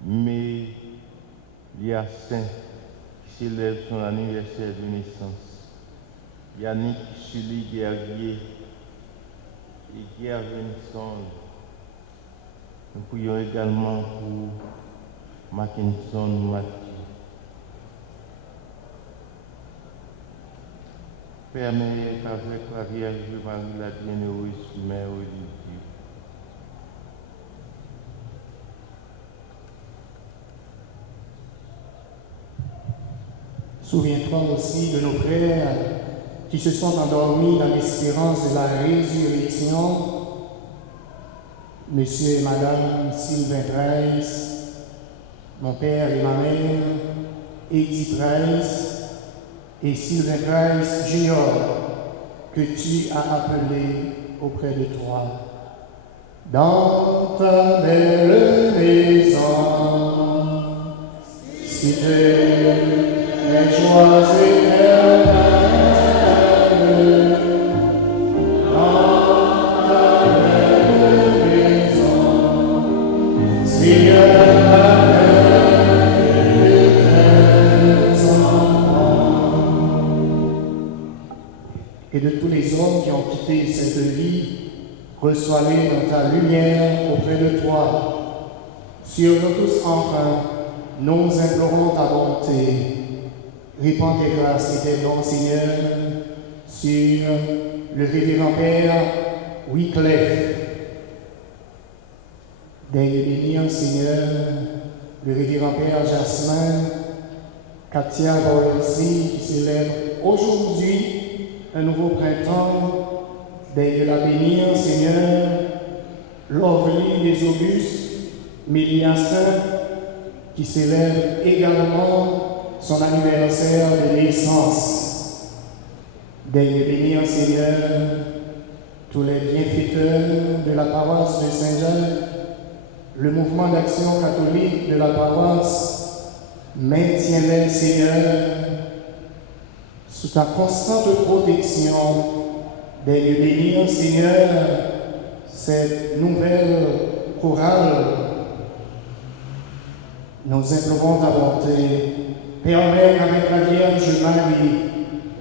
Méliacin qui célèbre son anniversaire de naissance. Yannick Sully Guerrier et Guerre Vincent. Nous prions également pour Mackinson Mathieu. Permets qu'avec la Vierge Marie, la bienheureuse Mère de Dieu, souviens-toi aussi de nos frères qui se sont endormis dans l'espérance de la résurrection. Monsieur et Madame Sylvain Price, mon père et ma mère, Eddie Price et Sylvain Price Junior, que tu as appelé auprès de toi. Dans ta belle maison, cité des joies éternelles. Et de tous les hommes qui ont quitté cette vie Reçois-les dans ta lumière auprès de toi. Sur nous tous enfin, nous implorons ta bonté. Répands tes grâces et tes dons, Seigneur, sur le révérend Père Wycliffe. Daigne bénir, Seigneur, le révérend Père Jasmin, Katia Borelsi, qui célèbre aujourd'hui un nouveau printemps. Daigne la bénir, Seigneur, Lovely des Augustes, Méliassin, qui célèbre également son anniversaire de naissance. Daigne bénir, Seigneur, tous les bienfaiteurs de la paroisse de Saint-Jacques, le mouvement d'action catholique de la paroisse. Maintiens-les, Seigneur, sous ta constante protection. Daigne bénir, Seigneur, cette nouvelle chorale. Nous implorons ta bonté. Permets avec la Vierge Marie,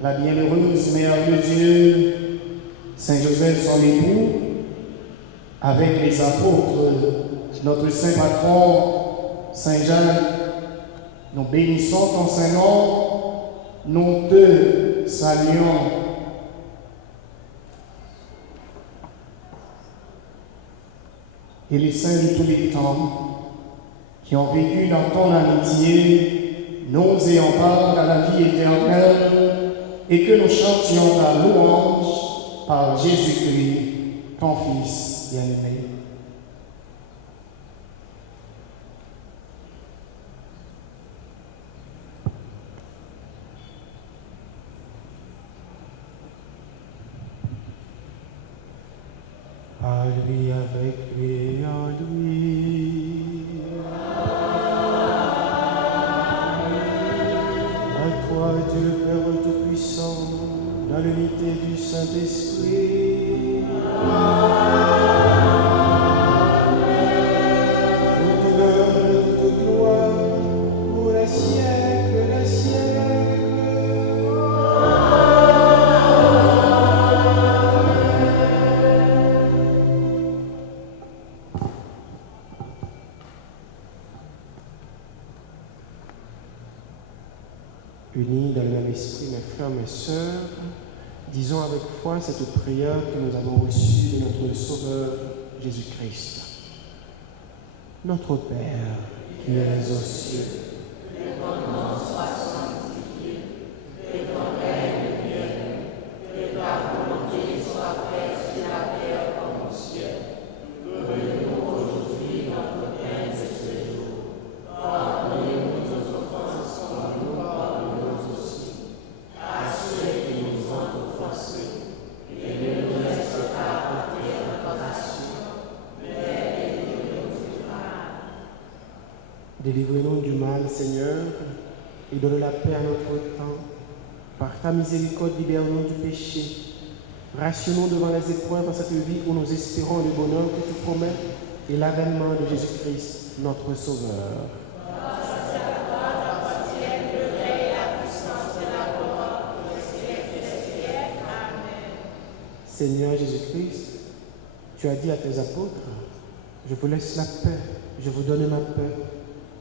la bienheureuse Mère de Dieu, Saint Joseph son époux, avec les apôtres, notre Saint Patron, Saint Jacques, nous bénissons ton Saint-Nom, nous te saluons. Et les saints de tous les temps, qui ont vécu dans ton amitié, nous ayons part à la vie éternelle, et que nous chantions ta louange par Jésus-Christ, ton Fils bien-aimé. À lui, avec lui, en lui. À toi, Dieu Père Tout-Puissant, dans l'unité du Saint-Esprit. Toute honneur et toute gloire pour les siècles des siècles. Unis dans le même esprit, mes frères, mes sœurs, disons avec foi cette prière que nous avons reçue de notre Sauveur Jésus-Christ. Notre Père, qui es aux cieux, que ton nom soit sanctifié, que ton règne vienne, que ta volonté soit faite sur la terre comme au ciel. Donne-nous aujourd'hui notre pain de ce jour. Pardonnez-nous nos offenses comme nous pardonnons aussi à ceux qui nous ont offensés. Et ne nous laisse pas porter en tentation, mais délivre-nous du mal. Délivrez-nous du mal, Seigneur, et donne la paix à notre temps. Par ta miséricorde, libère-nous du péché. Rassure-nous devant les épreuves dans cette vie où nous espérons le bonheur que tu promets et l'avènement de Jésus-Christ, notre Sauveur. Seigneur Jésus-Christ, tu as dit à tes apôtres, je vous laisse la paix, je vous donne ma paix.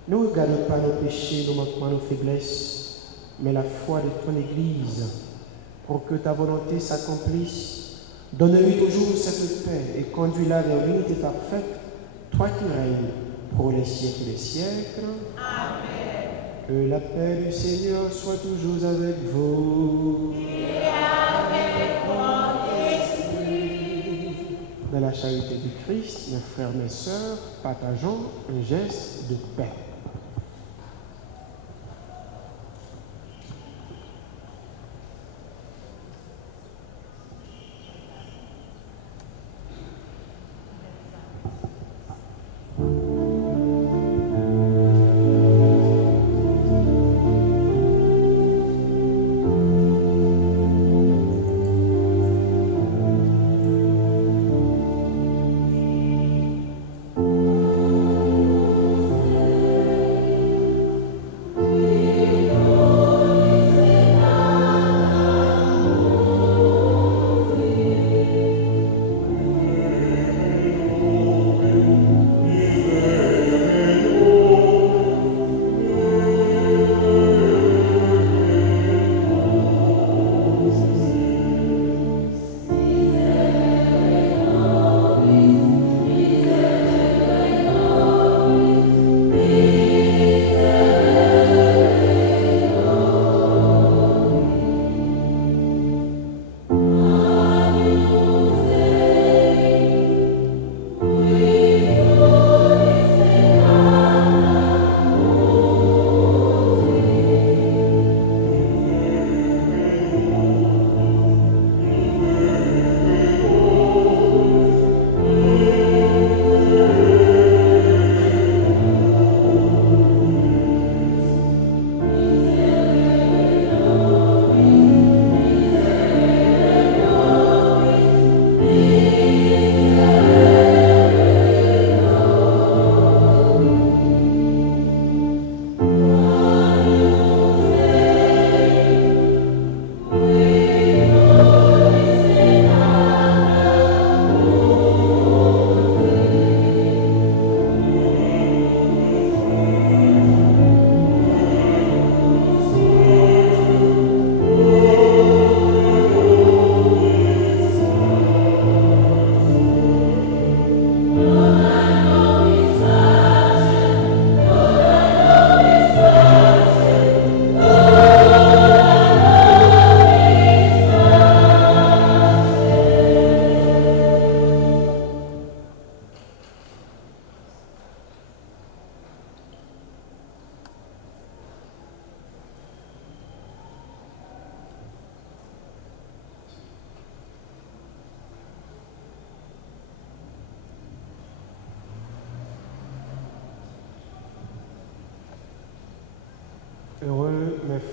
Ne regarde pas nos péchés, nos manquements, nos faiblesses, mais la foi de ton Église, pour que ta volonté s'accomplisse. Donne-lui toujours cette paix et conduis-la vers l'unité parfaite, toi qui règnes pour les siècles des siècles. Amen. Que la paix du Seigneur soit toujours avec vous. Et avec mon esprit. Dans la charité du Christ, mes frères, mes sœurs, partageons un geste de paix.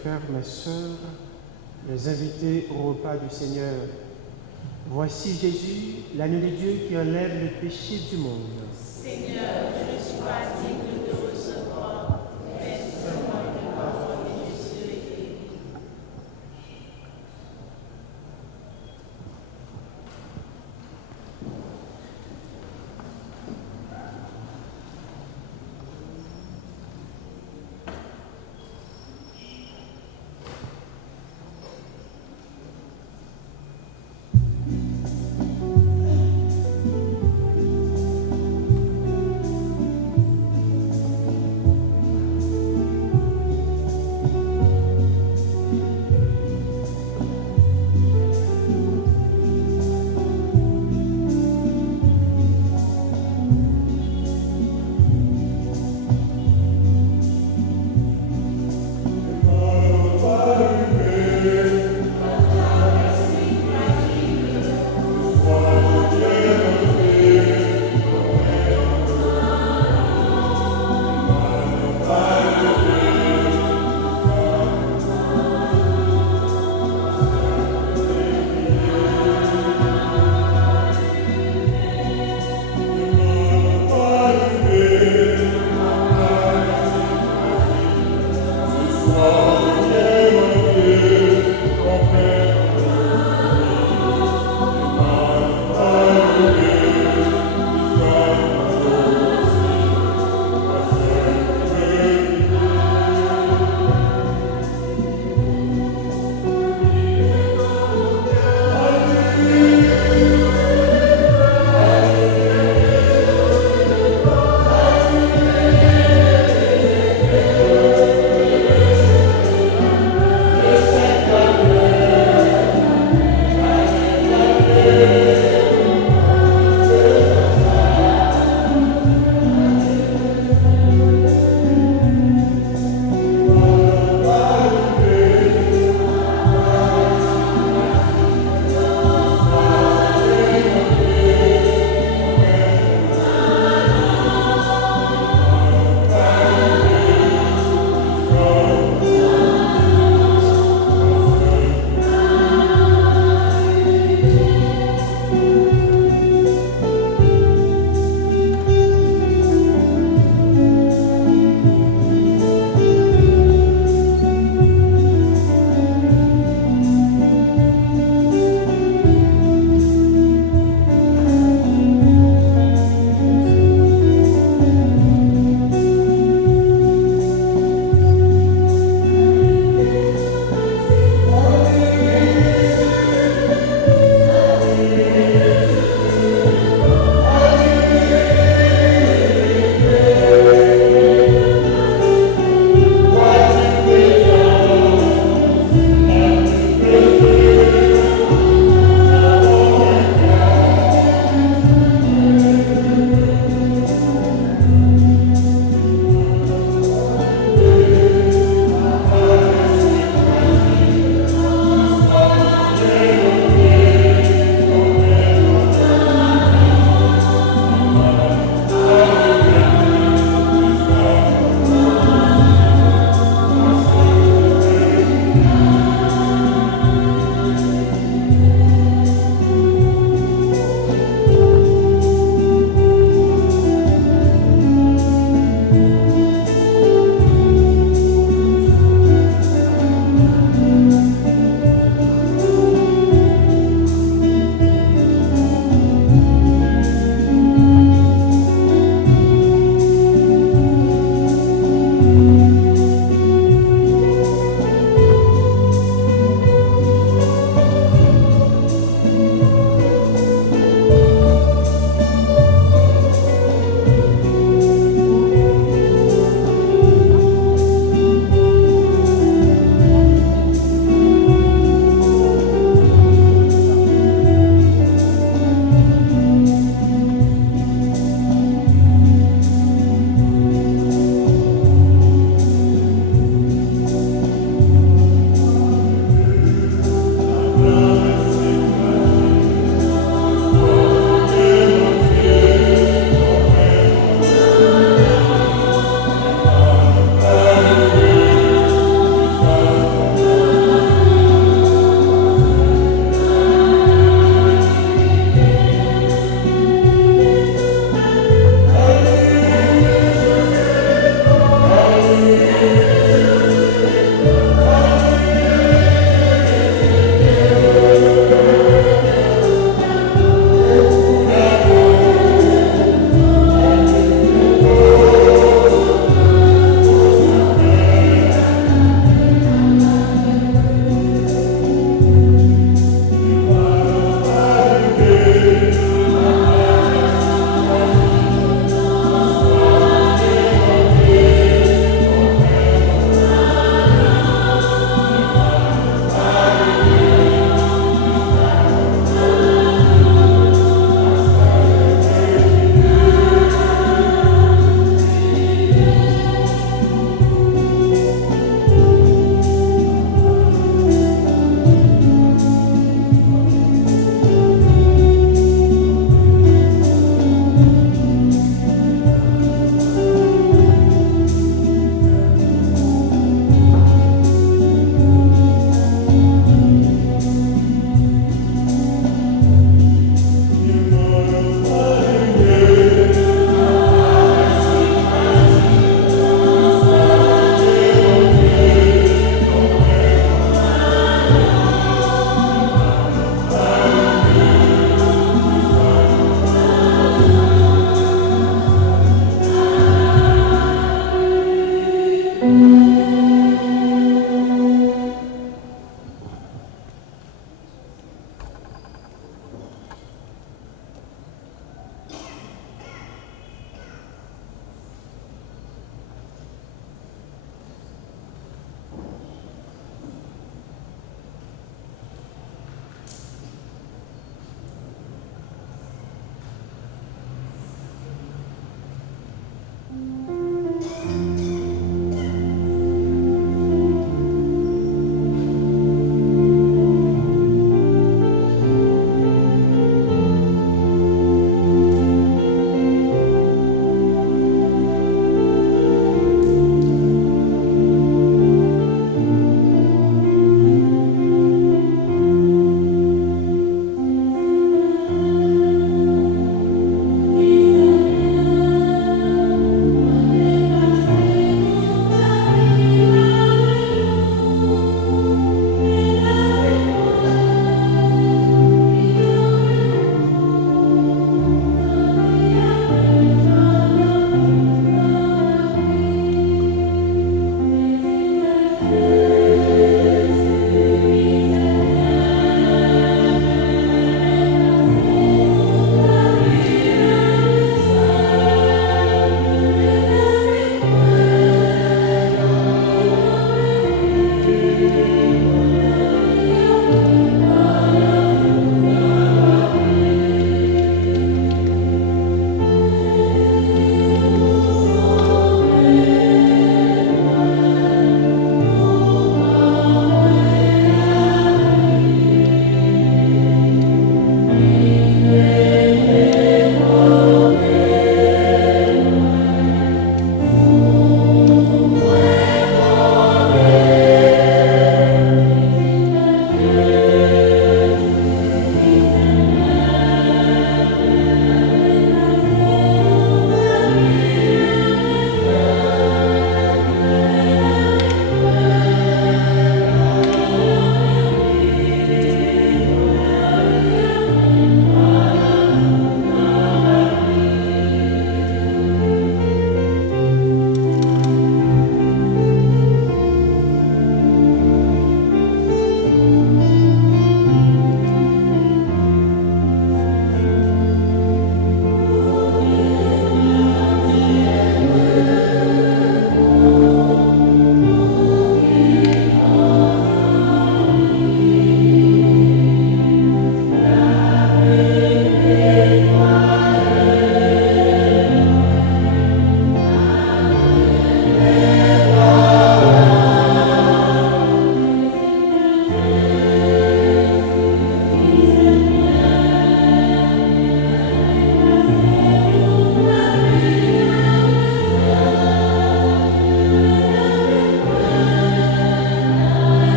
frères, mes sœurs, les invités au repas du Seigneur. Voici Jésus, l'agneau de Dieu qui enlève le péché du monde. Seigneur, je ne suis pas digne de te recevoir, mais seulement une parole et je serai guéri.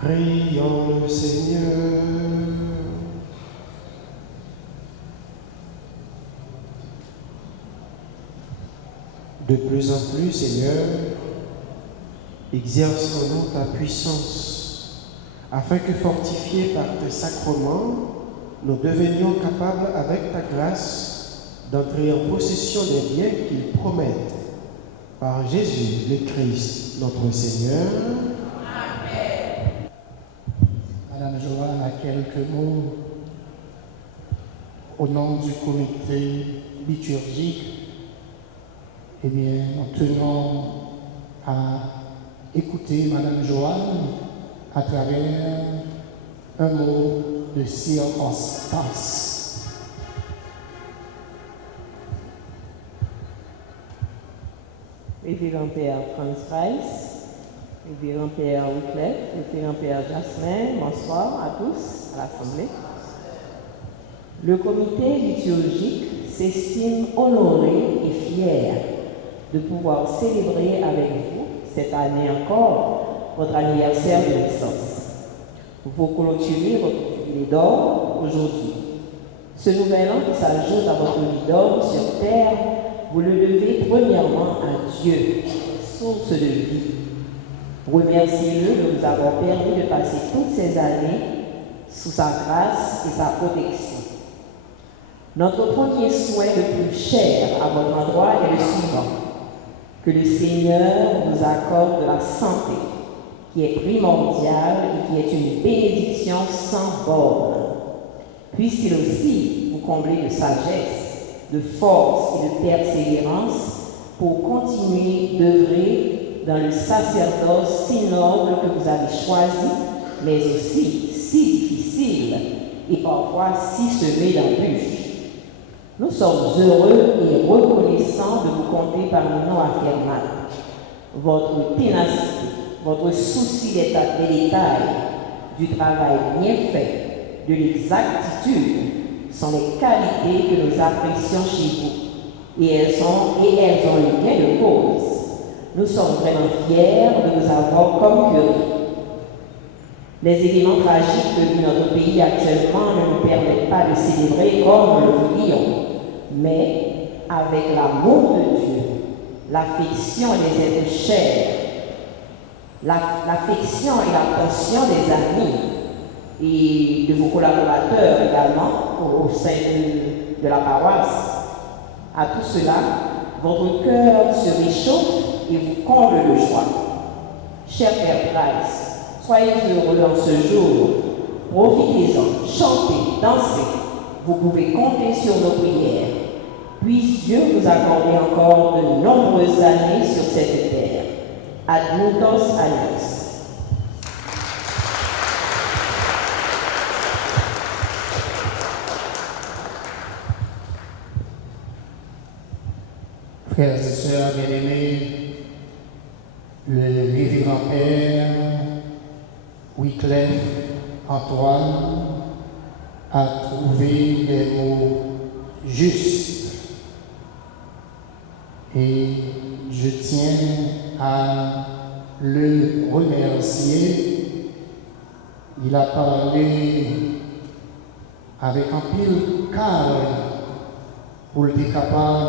Prions le Seigneur. De plus en plus, Seigneur, exerce en nous ta puissance, afin que, fortifiés par tes sacrements, nous devenions capables, avec ta grâce, d'entrer en possession des biens qu'ils promettent. Par Jésus le Christ, notre Seigneur. Madame Joanne a quelques mots au nom du comité liturgique, eh bien, nous tenons à écouter Madame Joanne à travers un mot de circonstance. Révérend Père Franz Price, Révérend Père Wyclef, Révérend Père Jasmin, bonsoir à tous à l'Assemblée. Le comité liturgique s'estime honoré et fier de pouvoir célébrer avec vous, cette année encore, votre anniversaire de naissance. Vous clôturez votre jubilé d'or aujourd'hui. Ce nouvel an qui s'ajoute à votre vie d'or sur terre, vous le devez premièrement à Dieu, source de vie. Remerciez-le de nous avoir permis de passer toutes ces années sous sa grâce et sa protection. Notre premier souhait le plus cher à votre endroit est le suivant: que le Seigneur vous accorde de la santé, qui est primordiale et qui est une bénédiction sans borne. Puisse-t-il aussi vous combler de sagesse, de force et de persévérance pour continuer d'œuvrer dans le sacerdoce si noble que vous avez choisi, mais aussi si difficile et parfois si semé d'embûches. Nous sommes heureux et reconnaissants de vous compter parmi nous à Fermat. Votre ténacité, votre souci des détails, du travail bien fait, de l'exactitude sont les qualités que nous apprécions chez vous. Et elles ont eu gain de cause. Nous sommes vraiment fiers de vous avoir comme curé. Les événements tragiques que vit notre pays actuellement ne nous permettent pas de célébrer comme le voulions, mais avec l'amour de Dieu, l'affection des êtres chers, l'affection et l'attention des amis et de vos collaborateurs également au sein de la paroisse. À tout cela, votre cœur se réchauffe et vous comble de joie. Cher Père Price, soyez heureux en ce jour. Profitez-en, chantez, dansez. Vous pouvez compter sur nos prières. Puisse Dieu vous accorder encore de nombreuses années sur cette terre. Ad multos annos. Frères et sœurs bien-aimés, le révérend Père Wyclef Antoine a trouvé les mots justes et je tiens à le remercier. Il a parlé avec un pile calme pour être capable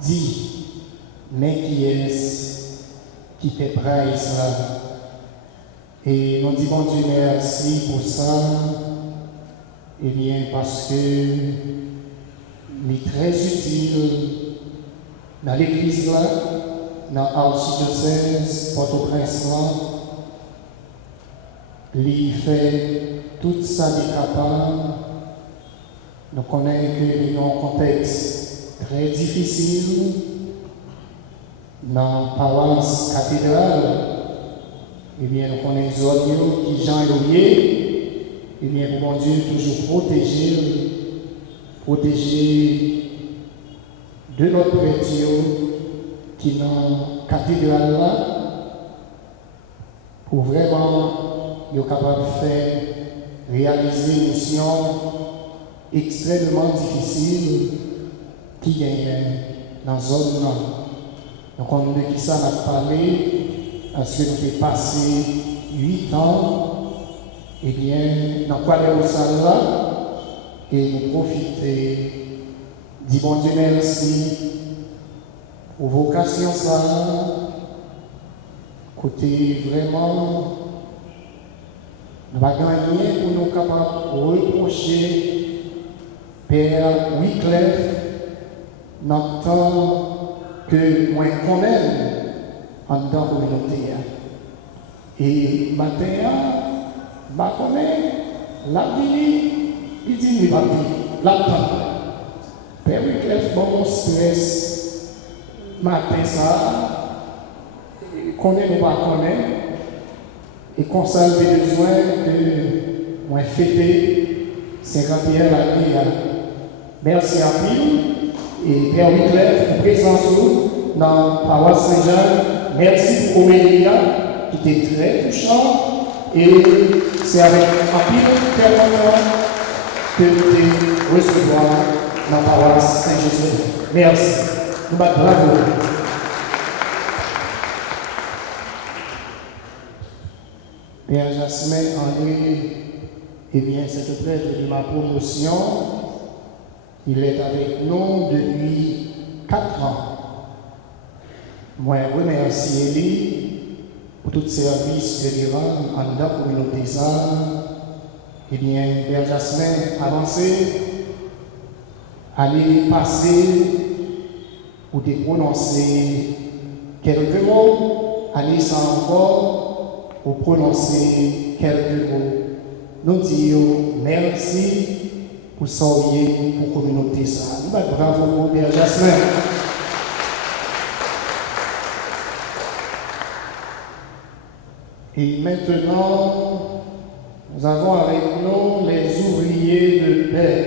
dit, mais qui est-ce qui te praise là? Et nous disons Dieu merci pour ça, eh bien parce que il est très utile dans l'église là, dans l'archidiocèse Port-au-Prince là, il fait tout ça de capable. Nous connaissons que dans un contexte très difficile, dans la paroisse cathédrale, eh bien, nous connaissons les autres qui Jean Louis, eh bien, pour mon Dieu, toujours protéger de notre prêtre qui est dans la cathédrale là, pour vraiment être capable de faire réaliser une mission extrêmement difficile qui gagne dans la zone là. Donc on de qui ça a parlé, parce que nous avons passé 8 ans, et bien, dans quoi les salles là, et nous profiter, dis bon Dieu merci pour vocation ça, côté vraiment, nous va gagner pour nous capables de reprocher Père Wyclef dans le temps que moi quand même en dans la communauté. Et matin, je connais la vie, il dit, il va dire. l'attente. Père Wyclef, bon stress, matin ça, connaît ou pas connaît, et qu'on a besoin de moins fêter 51 l'année. Merci à vous et Père Wyclef pour présence dans la paroisse Saint-Jean. Merci pour Omélia qui était très touchant et c'est avec un pile permanent que vous recevoir dans la paroisse Saint-Jésus. Merci. Nous battons bravo. Père Jasmin André, eh bien, c'est le prêtre de ma promotion. Il est avec nous depuis 4 ans. Moi, je remercie lui pour tout service que il rend en la communauté. Eh bien, Père Jasmin, avancez, allez passer ou de prononcer quelques mots, allez sans encore ou prononcer quelques mots. Nous disons merci pour sauver pour la communauté. Bravo, Père Jasmin. Et maintenant, nous avons avec nous les ouvriers de paix.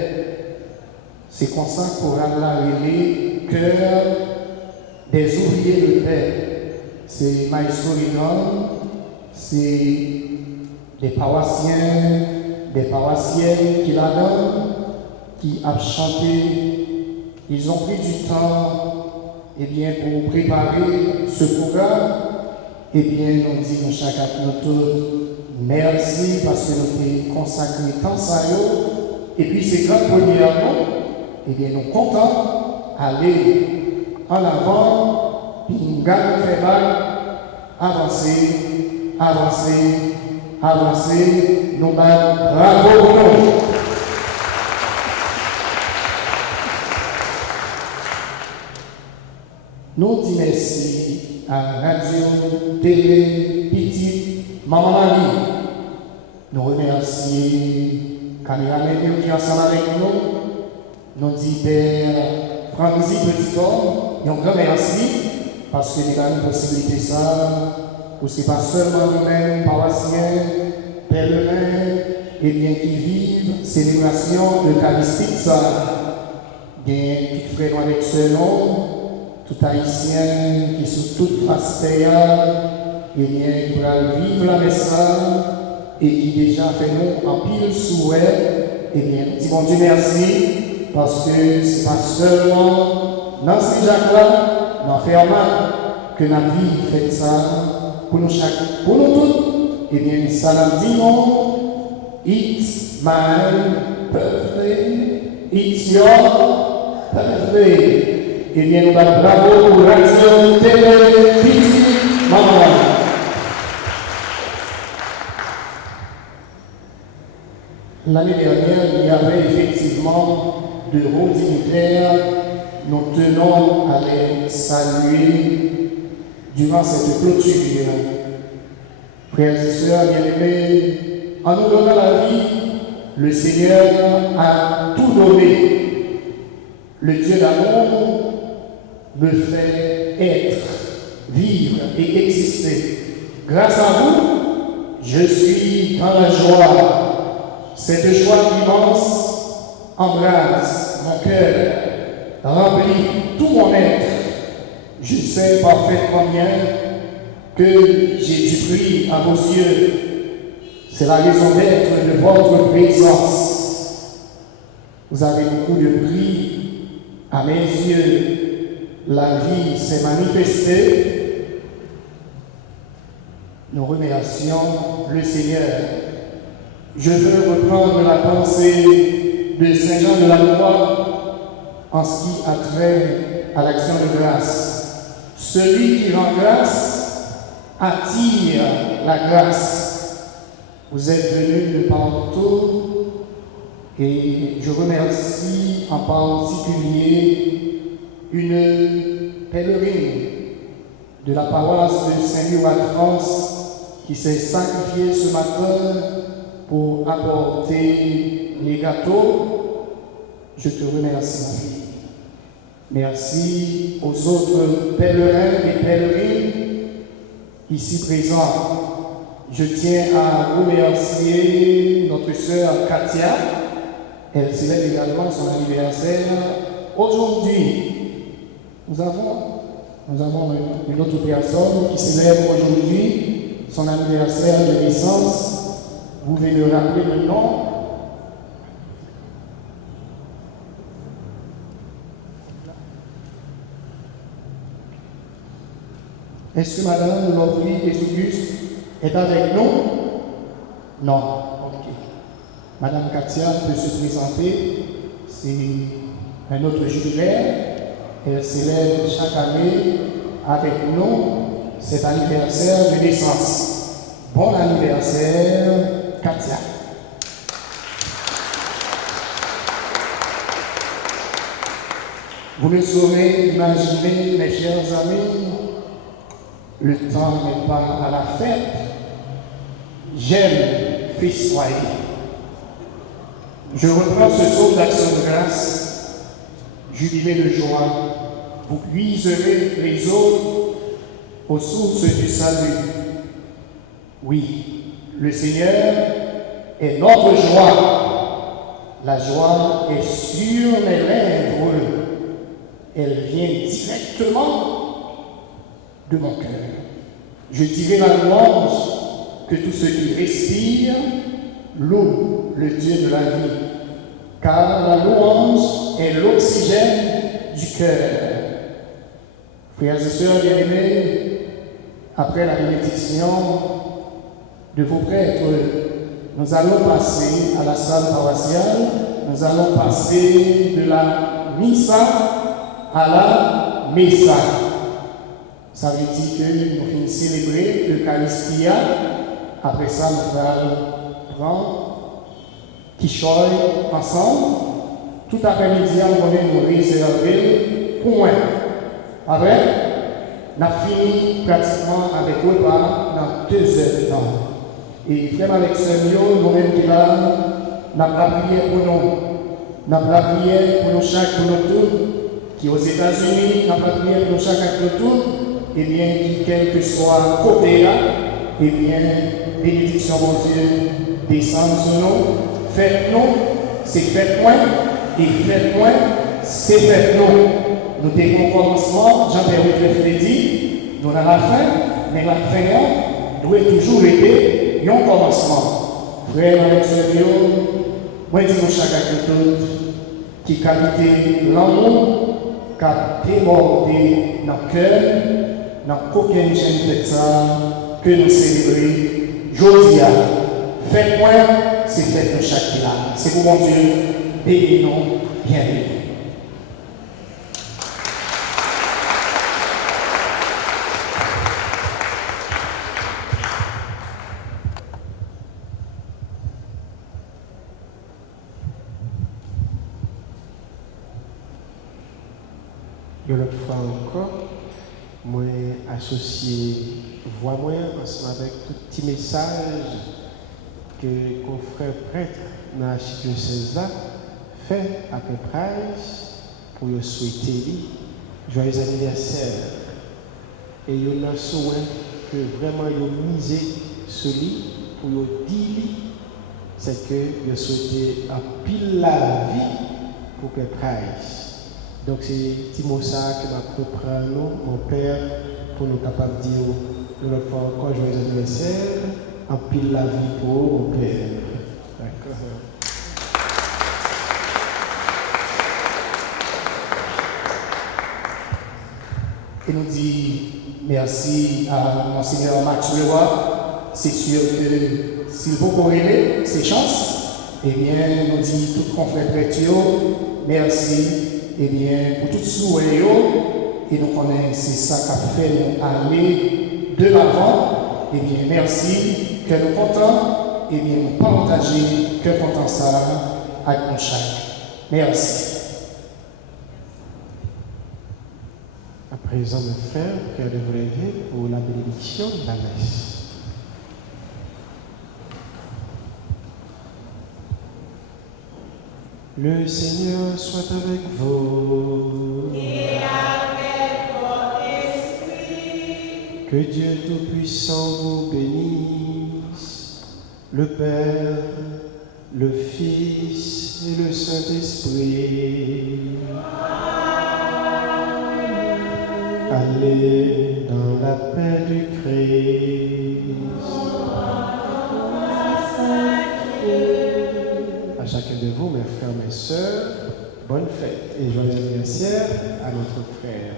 C'est comme ça qu'on a l'arrivée cœur des ouvriers de paix. C'est Maestro Ligan, c'est des paroissiennes qui la donnent, qui ont chanté. Ils ont pris du temps eh bien, pour préparer ce programme. Eh bien, nous disons chacun de nous merci parce que nous avons consacré tant ça. Et puis, c'est grâce à nous, eh bien, nous sommes contents d'aller en avant, puis nous gagnons faire mal, avancer, nous battons bravo pour nous. Nous disons merci à Radio, Télé, Petit, Maman Marie. Nous remercions Camille qui est ensemble avec nous. Nous disons Père Franzi Petit-Homme, et un grand merci parce que nous avons une possibilité ça, pour ce n'est pas seulement nous-mêmes, paroissiens, pèlerins, et bien qui vivent célébration eucharistique ça. Bien, tout frère avec ce nom. Tout haïtien qui sont toutes faces et bien qui va vivre la messe et qui déjà fait nous en pile souhait, et bien, dis bon Dieu merci, parce que ce n'est pas seulement dans ces Jacques-là, dans Fermat, que la vie fait ça pour nous chaque, pour nous tous, et bien, salam dimon, it's my birthday, it's your birthday. Eh bien, nous allons bravo pour Radio, Télé, Petit, Maman. L'année dernière, il y avait effectivement de hauts dignitaires. Nous tenons à les saluer durant cette clôture. Frères et sœurs bien-aimés, en nous donnant la vie, le Seigneur a tout donné. Le Dieu d'amour me fait être, vivre et exister. Grâce à vous, je suis dans la joie. Cette joie immense embrase mon cœur, remplit tout mon être. Je sais parfaitement bien que j'ai du prix à vos yeux. C'est la raison d'être de votre présence. Vous avez beaucoup de prix à mes yeux. La vie s'est manifestée. Nous remercions le Seigneur. Je veux reprendre la pensée de Saint Jean de la Croix en ce qui a trait à l'action de grâce. Celui qui rend grâce attire la grâce. Vous êtes venus de partout et je remercie en particulier une pèlerine de la paroisse de Saint-Murat de France qui s'est sacrifiée ce matin pour apporter les gâteaux je te remercie, ma fille. Merci aux autres pèlerins et pèlerines ici présents. Je tiens à remercier notre sœur Katia. Elle célèbre également son anniversaire aujourd'hui. Nous avons une autre personne qui célèbre aujourd'hui son anniversaire de naissance. Vous pouvez me rappeler le nom? Est-ce que Madame Lovely Auguste est avec nous? Non. Ok. Madame Katia peut se présenter. C'est un autre jubilaire. Elle célèbre chaque année avec nous cet anniversaire de naissance. Bon anniversaire, Katia. Vous ne saurez imaginer, mes chers amis, le temps n'est pas à la fête. J'aime festoyer. Je reprends ce saut d'action de grâce, jubilé de joie. Vous puiserez les autres aux sources du salut. Oui, le Seigneur est notre joie. La joie est sur mes lèvres. Elle vient directement de mon cœur. Je dirai la louange que tous ceux qui respirent louent le Dieu de la vie, car la louange est l'oxygène du cœur. Frères et sœurs bien-aimés, après la bénédiction de vos prêtres, nous allons passer à la salle paroissiale, nous allons passer de la missa à la messa. Ça veut dire que nous finissons célébrer l'Eucharistia. Après ça, nous allons prendre Kishoy ensemble. Tout après-midi, on va nous réserver pour moi. Après, on a fini pratiquement avec le repas dans 2 heures de temps. Et frère Alexandre, nous-mêmes qui là, nous avons la prière pour nous. Nous avons la prière pour nous chaque, pour nous tous, qui aux États-Unis, nous avons la prière pour nous chaque avec nous tous. Eh bien, quel que soit côté là, eh bien, bénédiction mon Dieu, descend sur nous, faites-nous, c'est faites-moi, et faites-moi, c'est faites-nous. Nous avons un commencement, Jean-Pierre l'a dit, nous avons la fin, mais la fin doit toujours être un commencement. Frère Alexandre, moi je dis chaque acte qui qualité l'amour, qui a débordé dans le cœur. Dans aucune chaîne de ça que nous célébrons. Jodia, faites-moi, c'est fait de chaque là. C'est pour mon Dieu, bénis-nous, bienvenue. Et l'autre fois encore, moi associé voix moi ensemble avec tout petit message que confrère prêtre dans l'archidiocèse fait à peu près pour lui souhaiter joyeux anniversaire. Et il y a un souhait que vraiment il misé sur lui pour lui dire c'est que il souhaité un pile la vie pour que price. Donc c'est petit mot ça que m'a reprend nous, mon père, pour nous capables de dire l'autre fois encore joyeux anniversaire, en pile la vie pour mon père. D'accord. Et nous dit merci à Monseigneur Max Leroy. C'est sûr que s'il faut corréler ses chances, eh bien nous dit tout confrère prêtre, merci. Eh bien, pour tout souhait, et nous connaissons c'est ça qui fait nous aller de l'avant. Eh bien, merci, que nous comptons, eh bien, nous partager, que comptons ça avec nous chaque. Merci. À présent, mes frères, cœur de vous lever pour la bénédiction de la messe. Le Seigneur soit avec vous. Et avec votre esprit. Que Dieu Tout-Puissant vous bénisse, le Père, le Fils et le Saint-Esprit. Allez dans la paix du Christ. À chacun de vous, mes frères, mes sœurs, bonne fête et joyeux anniversaire à notre frère